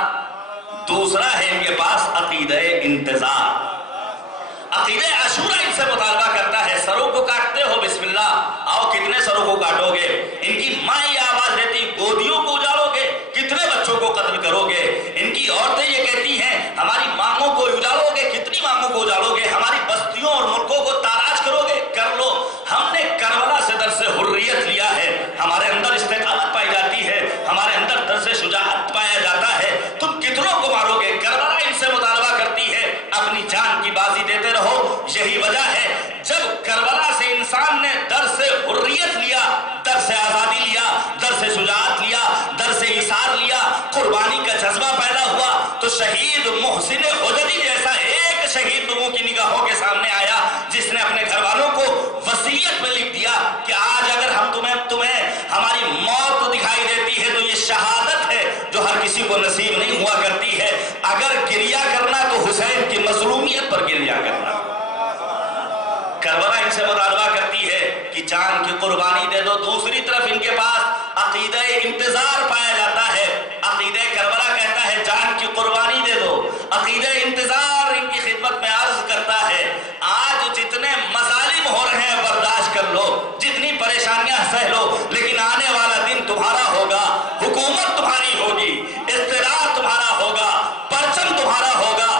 دوسرا ہے ان کے پاس عقیدہ انتظار۔ عقیدہ عاشوراء ان سے مطالبہ کرتا ہے سروں کو کاٹتے ہو، بسم اللہ، آؤ کتنے سروں کو کاٹو گے؟ ان کی ماں یہ آواز دیتی گودیوں کو اجاڑو گے، کتنے بچوں کو قتل کرو گے؟ ان کی عورتیں یہ کہتی ہیں ہماری مانگوں کو اجاڑو گے، کتنی مانگوں کو اجاڑو گے؟ ہماری بستیوں اور ملکوں کو تاراج کرو گے، کر لو۔ ہم نے کربلا سے درس حریت لیا ہے، ہمارے اندر استقامت پائی جاتی ہے، ہمارے اندر درس شجاعت پایا جاتا ہے، تم کتنوں کو مارو گے؟ کربلا ان سے مطالبہ کرتی ہے اپنی جان کی بازی دیتے رہو۔ یہی وجہ ہے جب کربلا سے انسان نے درس حریت لیا، درس آزادی لیا، درس شجاعت لیا، درس ایثار لیا، قربانی کا جذبہ پیدا ہوا، تو شہید محسن حجری جیسا ایک شہید لوگوں کی نگاہوں کے سامنے آیا جس نے اپنے گھر والوں کو وصیت میں لکھ دیا کہ آج اگر ہم تمہیں ہماری موت دکھائی دیتی ہے تو یہ شہادت ہے جو ہر کسی کو نصیب نہیں ہوا کرتی ہے، اگر گریہ کرنا تو حسین کی مظلومیت پر گریہ کرنا۔ کربلا ان سے مطالبہ کرتی ہے کہ جان کی قربانی دے دو، دوسری طرف ان کے پاس عقیدہ انتظار پایا جاتا ہے۔ عقیدہ کربلا کہتا ہے جان کی قربانی دے دو، عقیدہ انتظار ان کی خدمت میں عرض کرتا ہے آج جتنے مظالم ہو رہے ہیں برداشت کر لو، جتنی پریشانیاں سہ لو، لیکن آنے والا دن تمہارا ہوگا، حکومت تمہاری ہوگی، اقتدار تمہارا ہوگا، پرچم تمہارا ہوگا،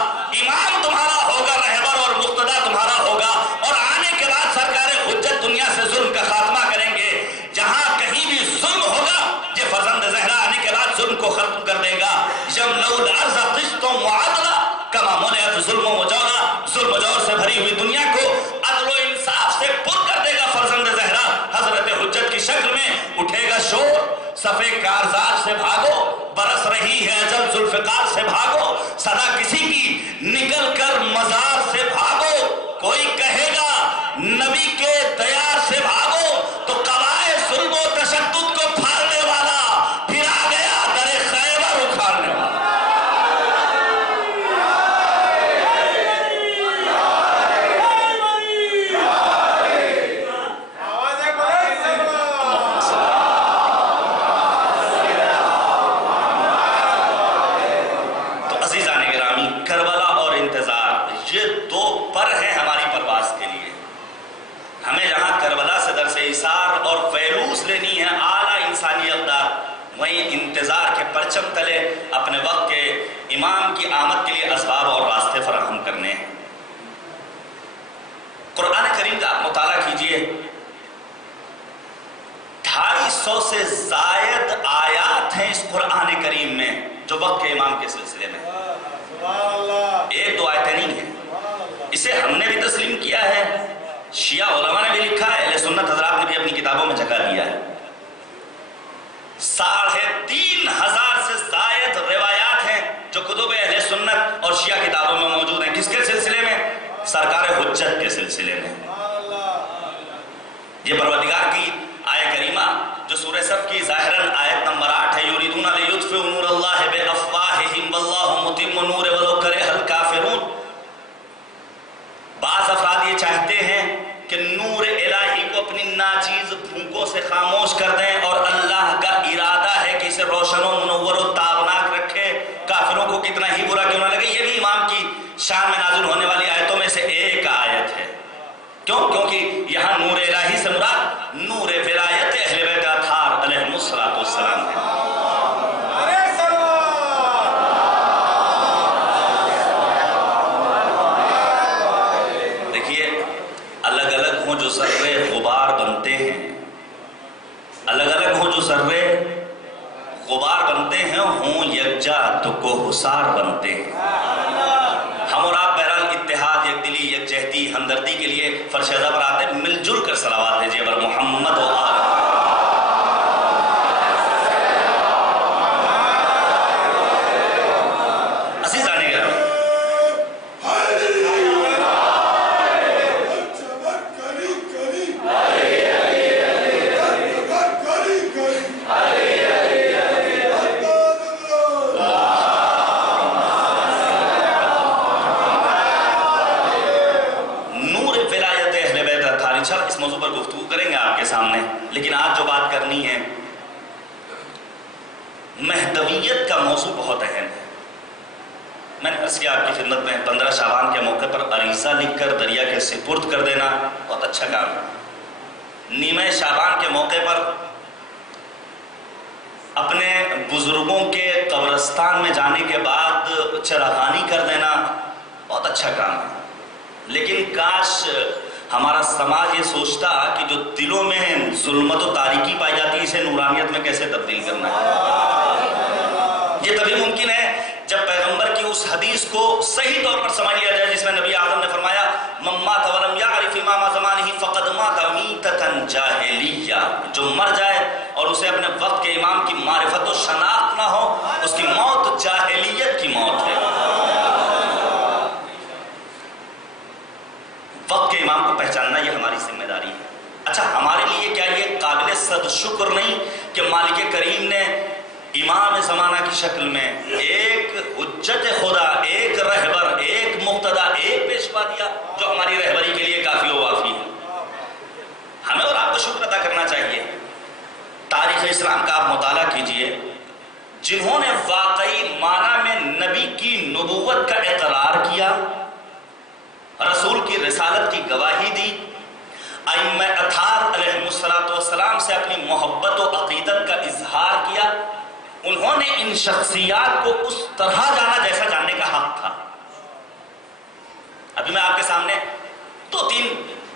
امام تمہارا ہوگا، رہبر اور مقتدا تمہارا ہوگا، اور آنے کے بعد سرکار حجت دنیا سے ظلم کا خاتمہ کریں گے۔ جہاں کہیں بھی ظلم ہوگا یہ فرزند زہرا آنے کے بعد ظلم کو ختم کر دے گا۔ یملؤ الارض قسط وعدلا کما ملئت ظلم وجورا، ظلم و جور سے بھری ہوئی دنیا کو عدل و انصاف سے پر کر دے گا فرزند زہرا۔ حضرت حجت کی شکل میں اٹھے گا شور، صفے کارزار سے بھاگو، برس رہی ہے اجل ذوالفقار سے بھاگو، صدا کسی کی نکل کر مزار سے بھاگو، کوئی کہے گا نبی کے دیار سے بھاگو تو قبائے ظلم و تشدد کو پھاڑنے والا پھر آ گیا در خیبر اکھاڑنے والا۔ تو عزیزان گرامی، کربلا اور انتظار یہ دو پر ہیں ہماری پرواز کے لیے۔ ہمیں جہاں کربلا سے درس ایثار اور فیروز لینی ہے اعلیٰ انسانی اقدار، وہیں انتظار کے پرچم تلے اپنے وقت کے امام کی آمد کے لیے اسباب اور راستے فراہم کرنے ہیں۔ قرآن کریم کا آپ مطالعہ کیجئے، 250 سے زائد آیات ہیں اس قرآن کریم میں جو وقت کے امام کے سلسلے میں، ایک دو آیتیں نہیں ہیں۔ اسے ہم نے بھی تسلیم کیا ہے، شیعہ علماء نے بھی لکھا ہے، اہل سنت حضرات نے بھی اپنی کتابوں میں جگہ دیا ہے۔ 3500 سے زائد روایات ہیں جو کتب اہل سنت اور شیعہ کتابوں میں موجود ہیں۔ کس کے سلسلے میں؟ سرکار حجت کے سلسلے میں۔ یہ پروردگار کی آیت کریمہ جو سورہ صف کی ظاہراً آیت نمبر 8 ہے، یریدون لیطفئوا نور اللہ بافواہہم واللہ متم نورہ ولو کرہ الکافرون۔ بعض افراد یہ چاہتے ہیں کہ نور الہی کو اپنی ناچیز پھونکوں سے خاموش کر دیں، اور اللہ کا ارادہ ہے کہ اسے روشن و منور و تابناک رکھے، کافروں کو کتنا ہی برا کیوں نہ لگے۔ یہ بھی امام کی شان میں نازل ہونے والی آیتوں میں سے ایک آیت ہے۔ کیوں؟ کیونکہ یہاں نور الہی سے مراد نور ولایت اہل بیت اطہار علیہم الصلوۃ والسلام ہے۔ دیکھیے، الگ الگ ہوں جو ذرے غبار بنتے ہیں، الگ الگ ہوں جو ذرے غبار بنتے ہیں، ہوں یکجا تو کوہسار بنتے ہیں۔ ہم اور آپ بہرحال اتحاد، یک دلی، یک جہتی، ہمدردی کے لیے فرشیدہ پر آتے ہیں، مل جل کر صلوات بھیجیے بر محمد و آل۔ اس موضوع پر گفتگو کریں گے آپ کے سامنے، لیکن آج جو بات کرنی ہے، مہدویت کا موضوع بہت اہم ہے۔ میں نے عرض کیا آپ کی خدمت میں، 15 شعبان کے موقع پر عریضہ لکھ کر دریا کے سپرد کر دینا بہت اچھا کام ہے۔ نیمہ شعبان کے موقع پر اپنے بزرگوں کے قبرستان میں جانے کے بعد چراغانی کر دینا بہت اچھا کام ہے، لیکن کاش ہمارا سماج یہ سوچتا کہ جو دلوں میں ظلمت و تاریکی پائی جاتی ہے، اسے نورانیت میں کیسے تبدیل کرنا ہے۔ یہ تبھی ممکن ہے جب پیغمبر کی اس حدیث کو صحیح طور پر سمجھ لیا جائے جس میں نبی اعظم نے فرمایا من مات ولم یعرف امام زمانہ فقد مات میتۃ جاہلیہ، جو مر جائے اور اسے اپنے وقت کے امام کی معرفت و شناخت نہ ہو، اس کی موت جاہلیت کی موت ہے۔ وقت کے امام کو پہچاننا یہ ہماری ذمہ داری ہے۔ اچھا، ہمارے لیے کیا یہ قابل صد شکر نہیں کہ مالک کریم نے امام زمانہ کی شکل میں ایک حجت خدا، ایک رہبر، ایک مقتدا، ایک پیشوا دیا جو ہماری رہبری کے لیے کافی و وافی ہے۔ ہمیں اور آپ کو شکر ادا کرنا چاہیے۔ تاریخ اسلام کا آپ مطالعہ کیجئے، جنہوں نے واقعی معنی میں نبی کی نبوت کا اقرار کیا، رسول کی رسالت کی گواہی دی، ائمہ اطہار علیہ السلام سے اپنی محبت و عقیدت کا اظہار کیا، انہوں نے ان شخصیات کو اس طرح جانا جیسا جاننے کا حق تھا۔ ابھی میں آپ کے سامنے 2-3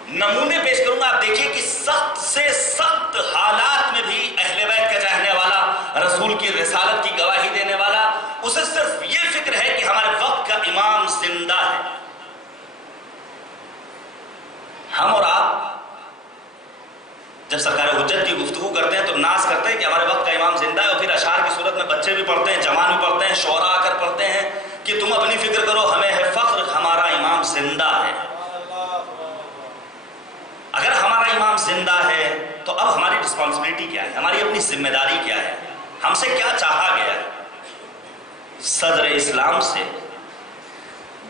نمونے پیش کروں گا، آپ دیکھیے کہ سخت سے سخت حالات میں بھی اہل بیت کا چاہنے والا، رسول کی رسالت کی گواہی دینے والا، اسے صرف یہ فکر ہے کہ ہمارے وقت کا امام زندہ ہے۔ ہم اور آپ جب سرکار حجت کی گفتگو کرتے ہیں تو ناز کرتے ہیں کہ ہمارے وقت کا امام زندہ ہے، اور پھر اشعار کی صورت میں بچے بھی پڑھتے ہیں، جوان بھی پڑھتے ہیں، شعراء آ کر پڑھتے ہیں کہ تم اپنی فکر کرو، ہمیں ہے فخر، ہمارا امام زندہ ہے۔ اگر ہمارا امام زندہ ہے تو اب ہماری رسپانسبلٹی کیا ہے، ہماری اپنی ذمہ داری کیا ہے، ہم سے کیا چاہا گیا ہے؟ صدر اسلام سے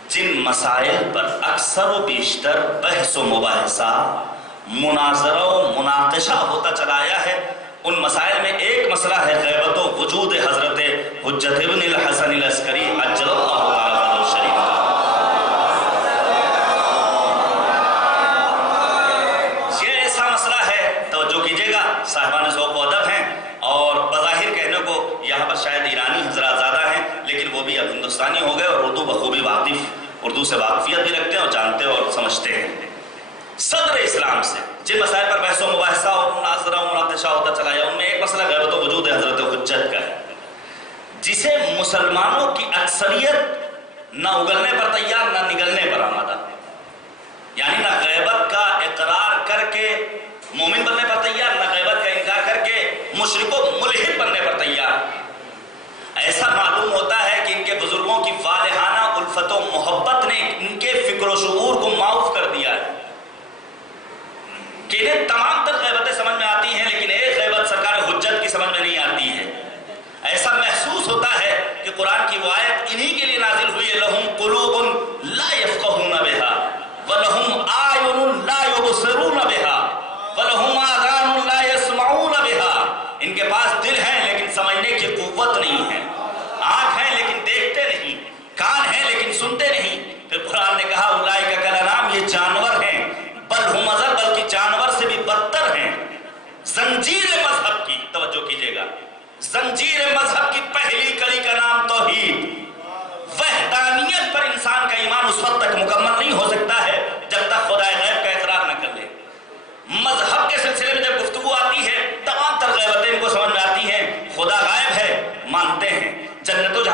جن مسائل پر اکثر و بیشتر بحث و مباحثہ، مناظرہ و مناقشہ ہوتا چلا آیا ہے، ان مسائل میں ایک مسئلہ ہے غیبت و وجود حضرت حجت ابن الحسن العسکری عجل اللہ تعالی فرجہ الشریف۔ یہ ایسا مسئلہ ہے، توجہ کیجئے گا، صاحبان ذوق و ادب ہیں، اور بظاہر کہنے کو یہاں پر شاید ایرانی حضرات زیادہ ہیں، لیکن وہ بھی اب ہندوستانی ہو گئے اور اردو بخوبی واقف، اردو سے واقفیت بھی رکھتے ہیں اور جانتے اور سمجھتے ہیں۔ صدر اسلام سے جن مسائل پر بحث و مباحثہ اور مناظرہ و مناقشہ ہوتا چلا ہے، ان میں ایک مسئلہ غیبت و وجود حضرت حجت کا ہے، جسے مسلمانوں کی اکثریت نہ اگلنے پر تیار نہ نگلنے پر آمادہ، یعنی نہ غیبت کا اقرار کر کے مومن بننے پر تیار، نہ غیبت کا انکار کر کے مشرک و ملحد بننے پر تیار۔ ایسا معلوم ہوتا ہے کہ ان کے بزرگوں کی والہانہ الفت و محبت نے ان کے فکر و شعور کو معاف کر دیا ہے کہ انہیں تمام تر غیبتیں سمجھ میں آتی ہیں، لیکن ایک غیبت سرکار حجت کی سمجھ میں نہیں آتی ہے۔ ایسا محسوس ہوتا ہے کہ قرآن کی وہ آیت انہی کے لیے نازل ہوئی ہے، لہم قلوب لا یفقہون بہا ولہم اعین لا یبصرون بہا ولہم آذان لا یسمعون بہا۔ ان کے پاس دل ہیں لیکن سمجھنے کی قوت نہیں ہے، آنکھ ہیں لیکن دیکھتے نہیں، کان ہیں لیکن سنتے نہیں۔ پھر قرآن نے کہا اولئک کالانعام، یہ جانور ہیں، بل ہم اضل، بلکہ جانور سے بھی بدتر ہیں۔ زنجیر مذہب کی، توجہ کیجئے گا، زنجیر مذہب کی پہلی کڑی کا نام توحید، وحدانیت پر انسان کا ایمان اس وقت تک مکمل نہیں ہو سکتا ہے جب تک خدا غیب کا اقرار نہ کر لے۔ مذہب کے سلسلے میں جب گفتگو آتی ہے، تمام تر غیبتیں ان کو سمجھ میں آتی ہیں، خدا غائب ہے،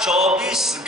24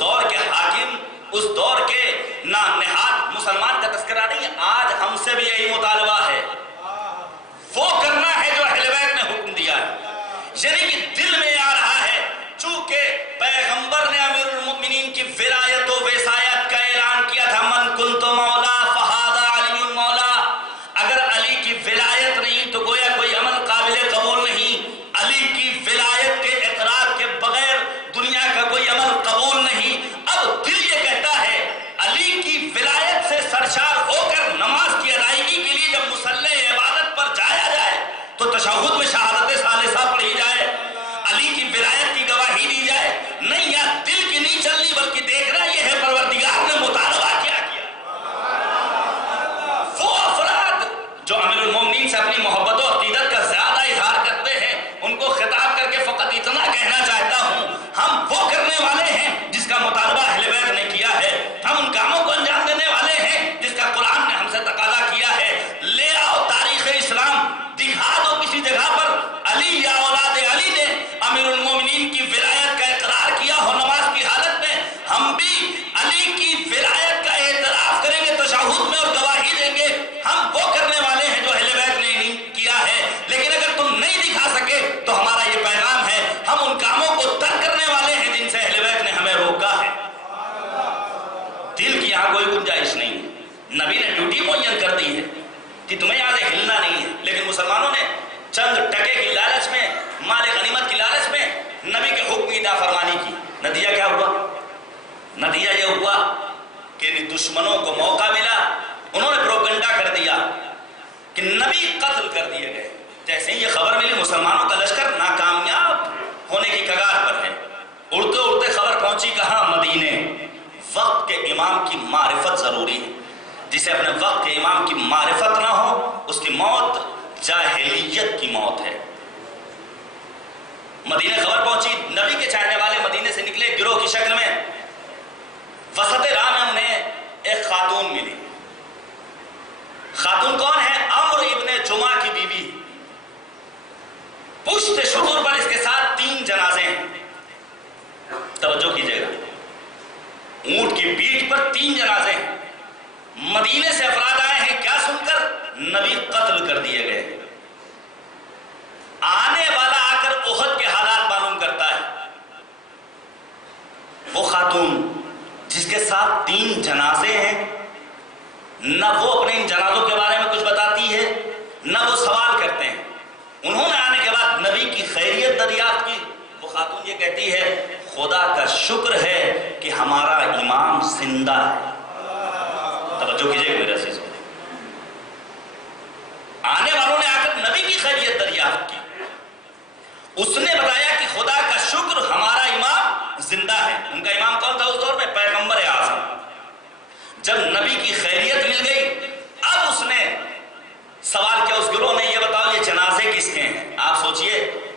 دور کے حاکم، اس دور کے نام نہاد مسلمان کا تذکرہ نہیں ہے. آج ہم سے بھی یہی مطالبہ ہے، وہ کرنا ہے جو اہل بیت نے حکم دیا ہے. یعنی کہ دل میں آ رہا ہے چونکہ پیغمبر نے امیر المؤمنین کی ولایت و وصایت کا اعلان کیا تھا، من کنت مولا فہذا علی مولا. اگر علی کی ولایت نہیں تو گویا کوئی عمل قابل قبول نہیں. علی کی ولایت کے اقرار کے بغیر دنیا کا کوئی عمل قبول نہیں. اب دل یہ کہتا ہے علی کی ولایت سے سرشار ہو کر نماز کی ادائیگی کے لیے جب مصلی عبادت پر جایا جائے تو تشہد میں شہادت ثالثہ پڑھی جائے، علی کی ولایت کی گواہی دی جائے. نہیں، یا دل کی نہیں چلنی بلکہ دیکھنا یہ ہے پروردگار نے مطالبہ کیا کیا. وہ افراد جو امیر المومنین سے اپنی محبت و عقیدت کا زیادہ اظہار کرتے ہیں ان کو خطاب کر کے فقط اتنا کہنا چاہتا ہوں، ہم وہ کرنے والے ہیں جس کا مطالبہ اہل بیت نے کیا ہے. ہم ان کاموں کو انجام دینے والے ہیں جس کا قرآن نے ہم سے تقاضا کیا ہے. لے آؤ تاریخ اسلام، دکھا دو کسی جگہ پر علی یا اولاد علی نے امیر المومنین کی ولایت کا اقرار کیا ہو نماز کی حالت میں. ہم بھی علی کی ولایت کا اعتراف کریں گے تشہد میں اور گواہی دیں گے. ہم وہ کرنے والے ہیں جو اہل بیت نے نہیں کیا ہے. لیکن اگر تم نہیں دکھا سکے تو ہمارا یہ پیغام ہے، ہم ان کاموں کو ترک کرنے والے ہیں جن سے اہل بیت نے ہمیں روکا ہے. دل کی یہاں کوئی گنجائش نہیں ہے. نبی نے ڈیوٹی معین کر دی ہے کہ تمہیں یہاں سے ہلنا نہیں ہے، لیکن مسلمانوں نے چند ٹکے کی لالچ میں، مال غنیمت کی لالچ میں نبی کے حکم کی نافرمانی کی. نتیجہ کیا ہوا؟ نتیجہ یہ ہوا کہ دشمنوں کو موقع ملا، انہوں نے پروپیگنڈا کر دیا کہ نبی قتل کر دیے گئے. جیسے ہی یہ خبر ملی مسلمانوں کا لشکر ناکامیاب ہونے کی کگار پر ہے. اڑتے اڑتے خبر پہنچی کہاں؟ مدینے. وقت کے امام کی معرفت ضروری ہے. جسے اپنے وقت کے امام کی معرفت نہ ہو اس کی موت جاہلیت کی موت ہے. مدینے خبر پہنچی، نبی کے چاہنے والے مدینے سے نکلے گروہ کی شکل میں. وسط راہ میں انہیں ایک خاتون ملی. خاتون کون ہے؟ عمرو ابن جمعہ کی بیوی. پشت شطور پر اس کے ساتھ 3 جنازے ہیں. توجہ کیجئے گا، اونٹ کی پیٹھ پر 3 جنازے ہیں. مدینے سے افراد آئے ہیں کیا سن کر؟ نبی قتل کر دیے گئے. آنے والا آ کر احد کے حالات معلوم کرتا ہے. وہ خاتون جس کے ساتھ 3 جنازے ہیں، نہ وہ اپنے ان جنازوں کے بارے میں کچھ بتاتی ہے نہ وہ سوال کرتے ہیں. انہوں نے آنے کے بعد نبی کی خیریت دریافت کی. وہ خاتون یہ کہتی ہے خدا کا شکر ہے کہ ہمارا امام زندہ ہے. توجہ کیجئے گا میرے عزیزوں، آنے والوں نے آ کر نبی کی خیریت دریافت کی. اس نے بتایا کہ خدا کا شکر ہمارا امام زندہ ہے. ان کا امام کون تھا اس دور میں؟ پیغمبر اعظم. جب نبی کی خیریت مل گئی اب اس نے سوال کیا اس گروہ نے، یہ بتاؤ یہ جنازے کس کے ہیں؟ آپ سوچئے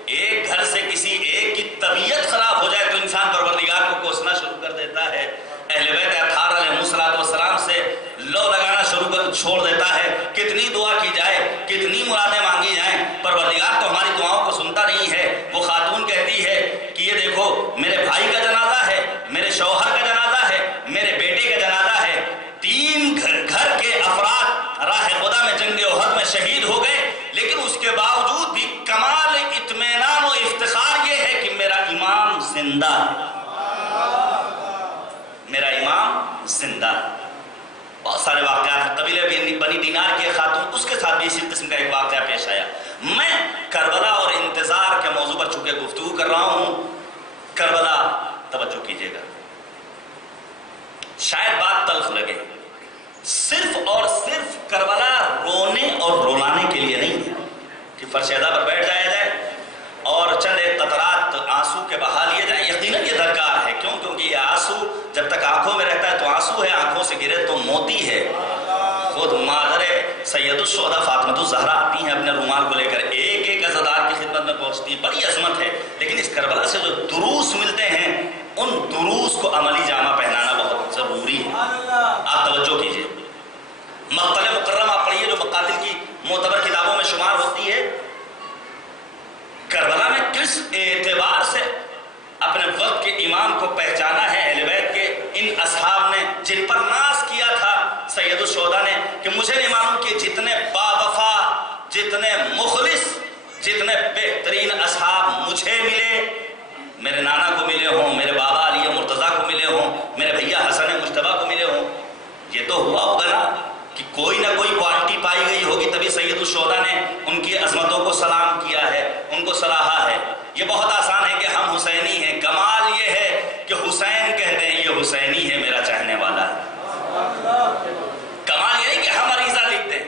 ایک گھر سے کسی ایک کی طبیعت خراب ہو جائے تو انسان پروردگار کو کوسنا شروع کر دیتا ہے. اہل بیت اطہار علیہ السلام سے لو لگانا چھوڑ دیتا ہے. کتنی دعا کی جائے، کتنی مرادیں مانگی جائیں، پروردگار تو ہماری دعاؤں کو سنتا نہیں ہے. وہ خاتون کہتی ہے کہ یہ دیکھو میرے بھائی کا جنازہ ہے، میرے شوہر کا جنازہ ہے، میرے بیٹے کا جنازہ ہے. 3 گھر کے افراد راہ خدا میں جنگ احد میں شہید ہو گئے، لیکن اس کے باوجود بھی کمال اطمینان و افتخار یہ ہے کہ میرا امام زندہ ہے. میرا امام زندہ ہے. بہت سارے واقعات ہیں. قبیلے بنی دینار کی خاتون، اس کے ساتھ بھی اسی قسم کا ایک واقعہ پیش آیا. میں کربلا اور انتظار کے موضوع پر چونکہ گفتگو کر رہا ہوں، کربلا توجہ کیجئے گا، شاید بات تلخ لگے، صرف اور صرف کربلا رونے اور رلانے کے لیے نہیں ہے کہ فرشیدہ پر بیٹھ جایا جائے اور چند ایک قطرات آنسو کے بہا لیے جائیں. یقیناً یہ درکار ہے. کیوں؟ کیونکہ یہ آنسو جب تک آنکھوں میں رہتا ہے تو آنسو ہے، آنکھوں سے گرے تو موتی ہے. خود مادر سید الشہداء فاطمہ الزہرا آتی ہیں اپنے رومال کو لے کر، ایک ایک عزادار کی خدمت میں پہنچتی ہیں. بڑی عظمت ہے. لیکن اس کربلا سے جو دروس ملتے ہیں ان دروس کو عملی جامہ پہنانا بہت ضروری ہے. آپ توجہ کیجئے. مقتل مکرمہ پڑھیے جو مقاتل کی معتبر کتابوں میں شمار ہوتی ہے. کربلا میں کس اعتبار سے اپنے وقت کے امام کو پہچانا ہے اہل بیت کے مجھے نہیں معلوم کہ جتنے باوفا، جتنے مخلص، جتنے بہترین اصحاب مجھے ملے، میرے نانا کو ملے ہوں، میرے بابا علی مرتضیٰ کو ملے ہوں، میرے بھیا حسن مجتبیٰ کو ملے ہوں، یہ تو ہوا ہوگا نا کہ کوئی نہ کوئی کوالٹی پائی گئی ہوگی، تبھی سید الشہداء نے ان کی عظمتوں کو سلام کیا ہے، ان کو سراہا ہے۔ یہ بہت آسان ہے کہ ہم حسینی ہیں، کمال یہ ہے کہ حسین کہتے ہیں یہ حسینی ہے، میرا چاہنے والا ہے۔ کمال یہ نہیں کہ ہم عریضہ لکھتے ہیں،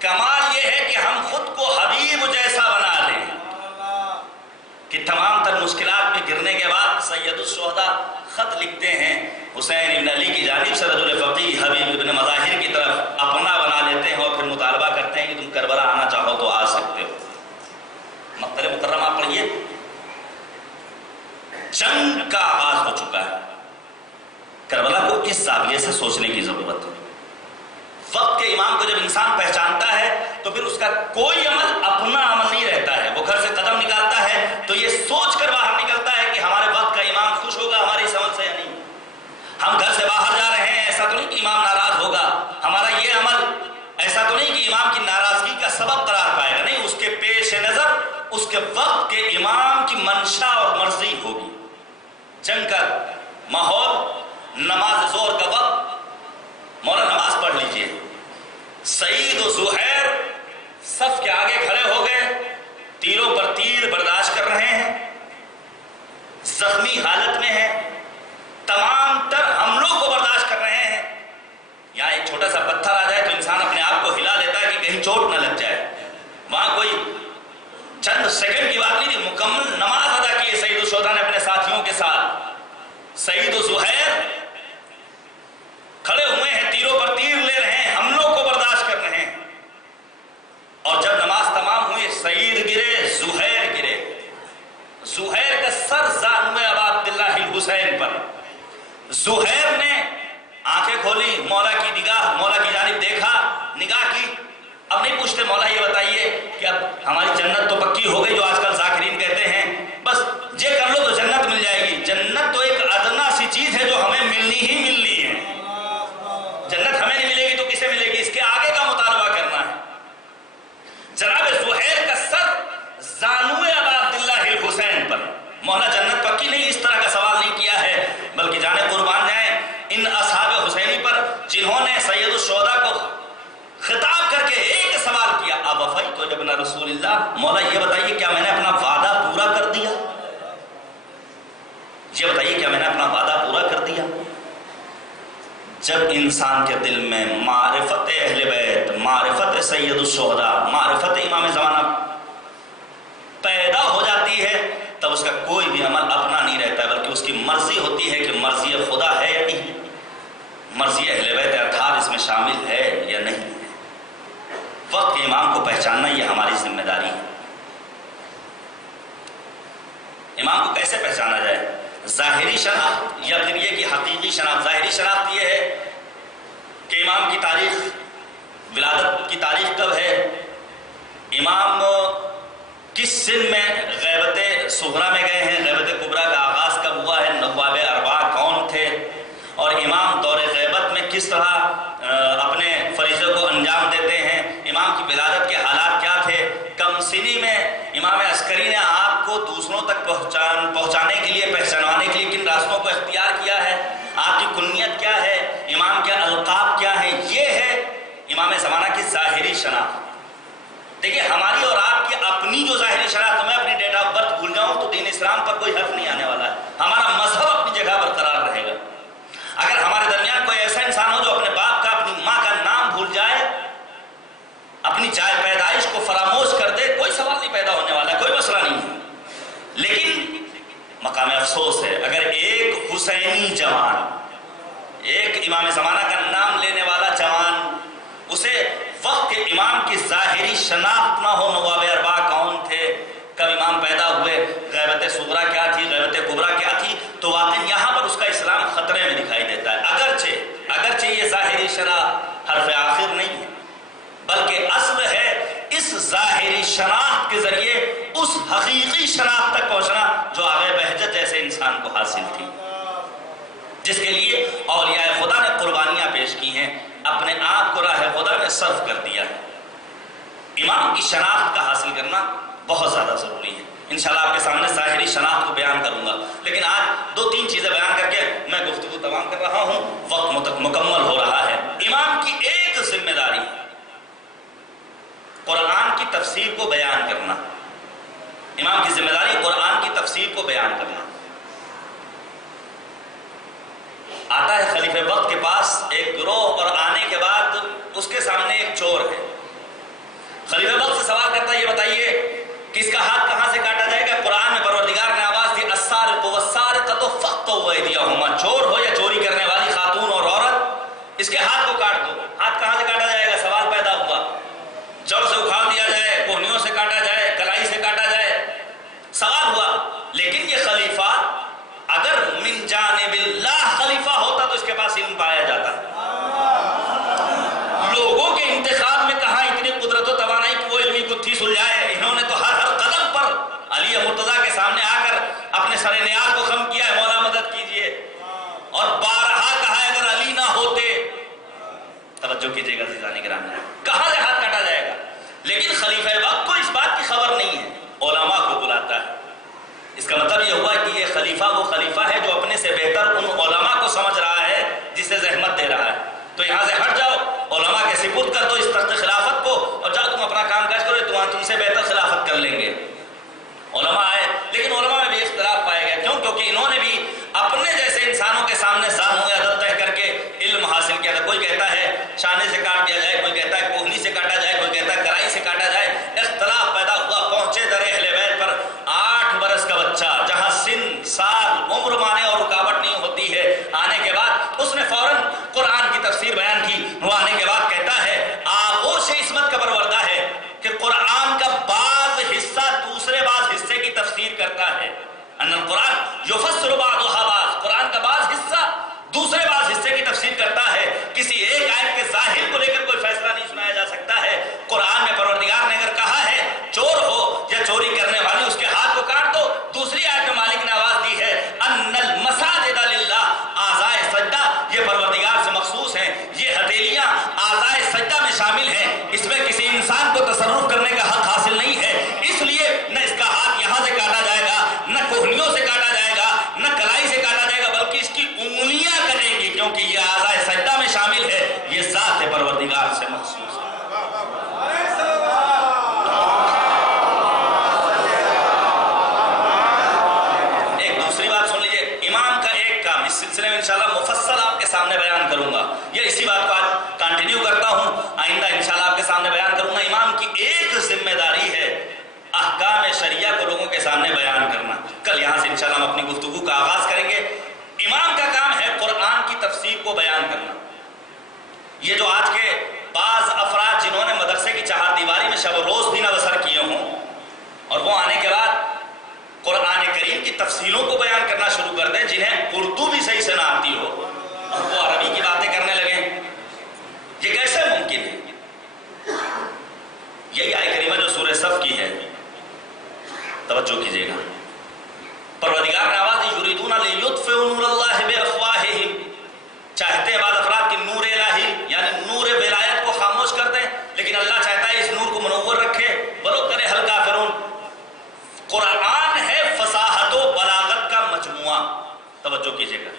کمال یہ ہے کہ ہم خود کو حبیب جیسا بنا لیں کہ تمام تر مشکلات میں گرنے کے بعد سید الشہداء خط لکھتے ہیں حسین ابن علی کی جانب سے رجل فقیہ حبیب ابن مظاہر کی طرف اپنا بنا لیتے ہیں اور پھر مطالبہ کرتے ہیں کہ تم کربلا آنا چاہو تو آ سکتے ہو۔ مقتل مکرمہ پڑھیے، جنگ کا آغاز ہو چکا ہے۔ کربلا کو اس زاویے سے سوچنے کی ضرورت ہے۔ وقت کے امام کو جب انسان پہچانتا ہے تو پھر اس کا کوئی عمل اپنا عمل نہیں رہتا ہے۔ وہ گھر سے قدم نکالتا ہے تو یہ سوچ کر باہر نکلتا ہے کہ ہمارے وقت کا امام خوش ہوگا ہماری سمجھ سے یا نہیں۔ ہم گھر سے باہر جا رہے ہیں، ایسا تو نہیں کہ امام ناراض ہوگا، ہمارا یہ عمل ایسا تو نہیں کہ امام کی ناراضگی کا سبب قرار پائے گا، نہیں، اس کے پیش نظر اس کے وقت کے امام کی منشا اور مرضی ہوگی۔ جنگ کا ماحول، نماز ظہر کا وقت، مولا نماز پڑھ لیجئے۔ سعید و زہیر صف کے آگے کھڑے ہو گئے، تیروں پر تیر برداشت کر رہے ہیں، زخمی حالت میں ہیں، تمام تر حملوں کو برداشت کر رہے ہیں۔ یہاں ایک چھوٹا سا پتھر آ جائے تو انسان اپنے آپ کو ہلا لیتا ہے کہ کہیں چوٹ نہ لگ جائے۔ وہاں کوئی چند سیکنڈ کی بات نہیں تھی، مکمل نماز ادا کی سعید الشہداء نے اپنے ساتھیوں کے ساتھ۔ سعید و زہیر کھڑے ہوئے ہیں، تیروں پر تیر لے رہے ہیں، حملوں کو برداشت کر رہے ہیں، اور جب نماز تمام ہوئی سعید گرے، زہیر گرے۔ زہیر کا سر زانوے ابا عبداللہ الحسین پر۔ زہیر نے آنکھیں کھولی، مولا کی نگاہ، مولا کی جانب دیکھا، نگاہ کی، اب نہیں پوچھتے مولا یہ بتائیے کہ اب ہماری جنت تو پکی ہو گئی، جو آج کل ذاکرین کہتے ہیں بس یہ کر لو تو جنت مل جائے گی۔ جنت تو ایک ادنا سی چیز ہے جو ہمیں ملنی ہی ملنی ہے۔ جنت ہمیں نہیں ملے گی تو کسے ملے گی؟ اس کے آگے کا مطالبہ کرنا ہے۔ جناب زہیر کا سر زانوے ابا عبداللہ الحسین پر۔ مولا جنت پکی نہیں، اس طرح کا سوال نہیں کیا ہے، بلکہ جانے قربان جائیں ان اصحاب حسینی پر جنہوں نے سید الشہداء کو خطاب کر کے ایک سوال کیا، اوفیت ابن رسول اللہ، مولا یہ بتائیے کیا میں نے اپنا وعدہ پورا کر دیا؟ یہ بتائیے کیا میں نے اپنا وعدہ پورا کر دیا؟ جب انسان کے دل میں معرفت اہل بیت، معرفت سید الشہداء، معرفت امام زمانہ پیدا ہو جاتی ہے تب اس کا کوئی بھی عمل اپنا نہیں رہتا ہے، بلکہ اس کی مرضی ہوتی ہے کہ مرضی خدا ہے یا نہیں، مرضی اہل بیت اطہار اس میں شامل ہے یا نہیں۔ وقت کے امام کو پہچاننا یہ ہماری ذمہ داری ہے۔ امام کو کیسے پہچانا جائے؟ ظاہری شناخت یا پھر یہ کہ حقیقی شناخت؟ ظاہری شناخت یہ ہے کہ امام کی تاریخ، ولادت کی تاریخ کب ہے، امام کس سن میں غیبت صغریٰ میں گئے ہیں، غیبت کبریٰ کا آغاز کب ہوا ہے، نواب اربعہ کون تھے، اور امام دور غیبت میں کس طرح اپنے فریضے کو انجام دیتے ہیں، امام کی ولادت کے حالات کیا تھے، کم سنی میں امام عسکری نے آپ کو دوسروں تک پہنچانے کے لیے، پہچانوانے کے لیے کن راستوں کو اختیار کیا ہے، آپ کی کنیت کیا ہے، امام کے القاب کیا ہیں، یہ ہے امام زمانہ کی ظاہری شناخت۔ دیکھیے ہماری اور آپ کی اپنی جو ظاہری شناخت، میں اپنی ڈیٹ آف برتھ بھول جاؤں تو دین اسلام پر کوئی حرف نہیں آنے والا ہے، ہمارا مذہب اپنی جگہ برقرار رہے گا۔ اگر ہمارے درمیان کوئی ایسا انسان ہو جو اپنے باپ کا، اپنی ماں کا نام بھول جائے، اپنی جائے پیدائش کو فراموش کر دے، کوئی سوال نہیں پیدا ہونے والا، کوئی مسئلہ نہیں ہے۔ لیکن مقام افسوس ہے اگر ایک حسینی جوان، ایک امام زمانہ کا نام لینے والا جوان، اسے وقت کے امام کی ظاہری شناخت نہ ہو، نواب اربعہ کون تھے، کب امام پیدا ہوئے، غیبت صغریٰ کیا تھی، غیبت کبریٰ کیا تھی، تو واقعی یہاں پر اس کا اسلام خطرے میں دکھائی دیتا ہے۔ اگرچہ یہ ظاہری شناخت حرف آخر نہیں ہے، بلکہ اصل ہے اس ظاہری شناخت کے ذریعے اس حقیقی شناخت تک پہنچنا جو آغا بہجت جیسے انسان کو حاصل تھی، جس کے لیے اولیاء خدا نے قربانیاں پیش کی ہیں، اپنے آپ کو راہ خدا میں صرف کر دیا ہے۔ امام کی شناخت کا حاصل کرنا بہت زیادہ ضروری ہے۔ انشاءاللہ آپ کے سامنے ظاہری شناخت کو بیان کروں گا، لیکن آج 2-3 چیزیں بیان کر کے میں گفتگو تمام کر رہا ہوں، وقت مکمل ہو رہا ہے۔ امام کی ایک ذمہ داری قرآن کی تفسیر کو بیان کرنا۔ امام کی ذمہ داری قرآن کی تفسیر کو بیان کرنا۔ آتا ہے خلیفہ وقت کے پاس ایک گروہ، اور آنے کے بعد اس کے سامنے ایک چور ہے۔ خلیفہ وقت سے سوال کرتا ہے، یہ بتائیے کس کا ہاتھ کہاں سے کاٹا جائے گا؟ قرآن میں پروردگار نے آواز دی، السارق والسارقۃ فاقطعوا ایدیہما، چور ہو یا چوری کرنے والی خاتون اور عورت، اس کے ہاتھ کو کاٹ دو۔ ہاتھ کہاں سے کاٹا جائے گا؟ سوال پیدا ہوا۔ جڑ سے اکھاڑ دیا جائے، کوہنیوں سے کاٹا جائے، کلائی سے کاٹا جائے؟ سوال ہوا۔ لیکن یہ خلیفہ اگر من جانب اللہ خلیفہ ہوتا تو اس کے پاس علم پایا جاتا۔ لوگوں کے انتخاب میں کہاں اتنی قدرت و توانائی کہ وہ علمی گتھی سلجھائے؟ انہوں نے تو ہر قدم پر علی مرتضیٰ کے سامنے آ کر اپنے سر نیاز کو خم کیا ہے، مولا مدد کیجئے، اور بارہا کہا ہے اگر علی نہ ہوتے۔ توجہ کیجئے گا عزیزان کرام، کہاں سے ہاتھ کاٹا جائے گا؟ لیکن خلیفہ وقت کو اس بات کی خبر نہیں ہے، علماء کو بلاتا ہے۔ اس کا مطلب یہ ہوا کہ یہ خلیفہ وہ خلیفہ ہے جو اپنے سے بہتر ان علماء کو سمجھ رہا ہے جسے زحمت دے رہا ہے۔ تو یہاں سے ہٹ جاؤ، علماء کے سپرد کر دو اس تخت خلافت کو، اور جاؤ تم اپنا کام کاج کرو، تم سے بہتر خلافت کر لیں گے۔ علماء آئے، لیکن علماء میں بھی اختلاف پایا گیا۔ کیوں؟ کیونکہ انہوں نے بھی اپنے جیسے انسانوں کے سامنے زانوں عدد طے کر کے علم حاصل کیا تھا۔ کوئی کہتا ہے شانے سے کاٹ دیا جائے، کوئی کہتا ہے کوہنی سے کاٹا جائے، کوئی کہتا ہے کرائی سے کاٹا جائے۔ اختلاف پیدا ہوا، پہنچے در اہل بیت پر 8 برس کا بچہ، جہاں سن، سال، عمر مانے اور رکاوٹ نہیں ہوتی ہے۔ آنے کے بعد اس نے فوراً قرآن کی تفسیر بیان کی۔ وہ آنے کے بعد کہتا ہے آغوش عصمت کا پروردہ ہے کہ قرآن کا بعض حصہ دوسرے بعض حصے کی تفسیر کرتا ہے۔ ان القرآن یفسر بعضها بعض، قرآن کا بعض حصہ دوسرے بعض حصے کی تفسیر کرتا ہے۔ کسی ایک آیت کے ظاہر کو لے کر کوئی فیصلہ نہیں سنایا جا سکتا ہے۔ قرآن میں پروردگار نے اگر کہا ہے چور ہو یا چوری کرنے والی اس کے ہاتھ کو کاٹ دو، دوسری آیت میں مالک نے آواز دی ہے ان المساجد للہ، اعضائے سجدہ یہ پروردگار سے مخصوص ہیں، یہ ہتھیلیاں اعضائے سجدہ میں شامل ہیں، اس میں کسی انسان کو تصرف کرنے کا حق حاصل نہیں ہے۔ اس لیے نہ اس کا ہاتھ یہاں سے کاٹا جائے گا، نہ کوہنیوں سے کاٹا جائے گا، نہ کلائی سے کاٹا جائے گا، بلکہ اس کی انگلیاں کٹیں گی، کیونکہ یہ اعضائے سجدہ میں شامل ہے، یہ ذات پروردگار سے مخصوص ہے۔ اس سلسلے میں انشاءاللہ مفصل آپ کے سامنے بیان کروں گا، یا اسی بات کو آج کنٹینیو کرتا ہوں، آئندہ انشاءاللہ آپ کے سامنے بیان کروں گا۔ امام کی ایک ذمہ داری ہے احکام شریعہ کو لوگوں کے سامنے بیان کرنا۔ کل یہاں سے انشاءاللہ ہم اپنی گفتگو کا آغاز کریں گے۔ امام کا کام ہے قرآن کی تفسیر کو بیان کرنا۔ یہ جو آج کے بعض افراد جنہوں نے مدرسے کی چہار دیواری میں شب و روز دن بسر کیے ہوں، اور وہ آنے کے بعد قرآن کریم کی تفسیروں کو بیان کرنا شروع کر دیں، جنہیں اردو بھی صحیح سے نہ آتی ہو، اور وہ عربی کی باتیں کرنے لگیں، یہ کیسے ممکن ہے؟ یہی آیت کریمہ جو سورہ صف کی ہے، توجہ کیجئے گا۔ پروردگار نے آواز دی یریدون لیطفئوا نور اللہ بافواہہم، چاہتے ہیں بعض افراد کی نور الہی یعنی نور ولایت کو خاموش کر دیں، لیکن اللہ چاہتا ہے اس نور کو منور رکھے، ولو کرہ الکافرون۔ قرآن ہے فصاحت و بلاغت کا مجموعہ، توجہ کیجئے گا۔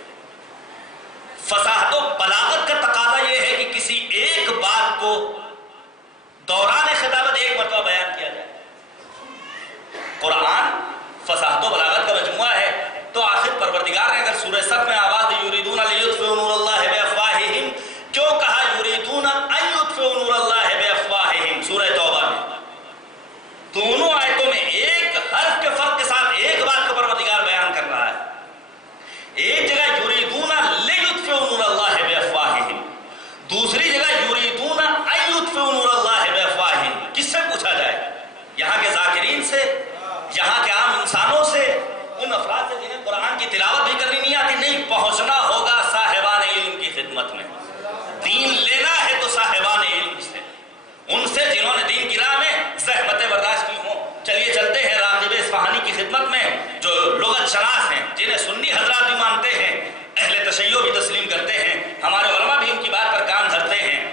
فصاحت و بلاغت کا تقاضا یہ ہے کہ کسی ایک بات کو دوران خطابت ایک مرتبہ بیان کیا جائے۔ قرآن فصاحت و بلاغت کا مجموعہ ہے، تو آخر پروردگار نے اگر سورہ صف میں آواز دی یریدون لیطفئوا نور اللہ بافواہہم، کیوں کہا یریدون ان یطفئوا نور اللہ بافواہہم سورہ توبہ میں؟ دونوں آیتوں میں ایک حرف کے فرق کے ساتھ ایک بات کو پروردگار بیان کر رہا ہے۔ ایک جگہ یریدون لیطفئوا نور اللہ بافواہہم، دوسری جگہ یریدون ان یطفئوا نور اللہ بافواہہم۔ کس سے پوچھا جائے؟ یہاں کے ذاکرین سے، یہاں کے عام انسانوں سے، ان افراد سے جنہیں قرآن کی تلاوت بھی کرنی نہیں آتی؟ نہیں، پہنچنا ہوگا صاحبان علم کی خدمت میں۔ دین لینا ہے تو صاحبان علم سے، ان سے جنہوں نے دین کی راہ میں زحمتیں برداشت کی ہوں۔ چلیے چلتے ہیں راغب اصفہانی کی خدمت میں، جو لغت شناس ہیں، جنہیں سنی حضرات بھی مانتے ہیں، اہل تشیع بھی تسلیم کرتے ہیں، ہمارے علماء بھی ان کی بات پر کان دھرتے ہیں۔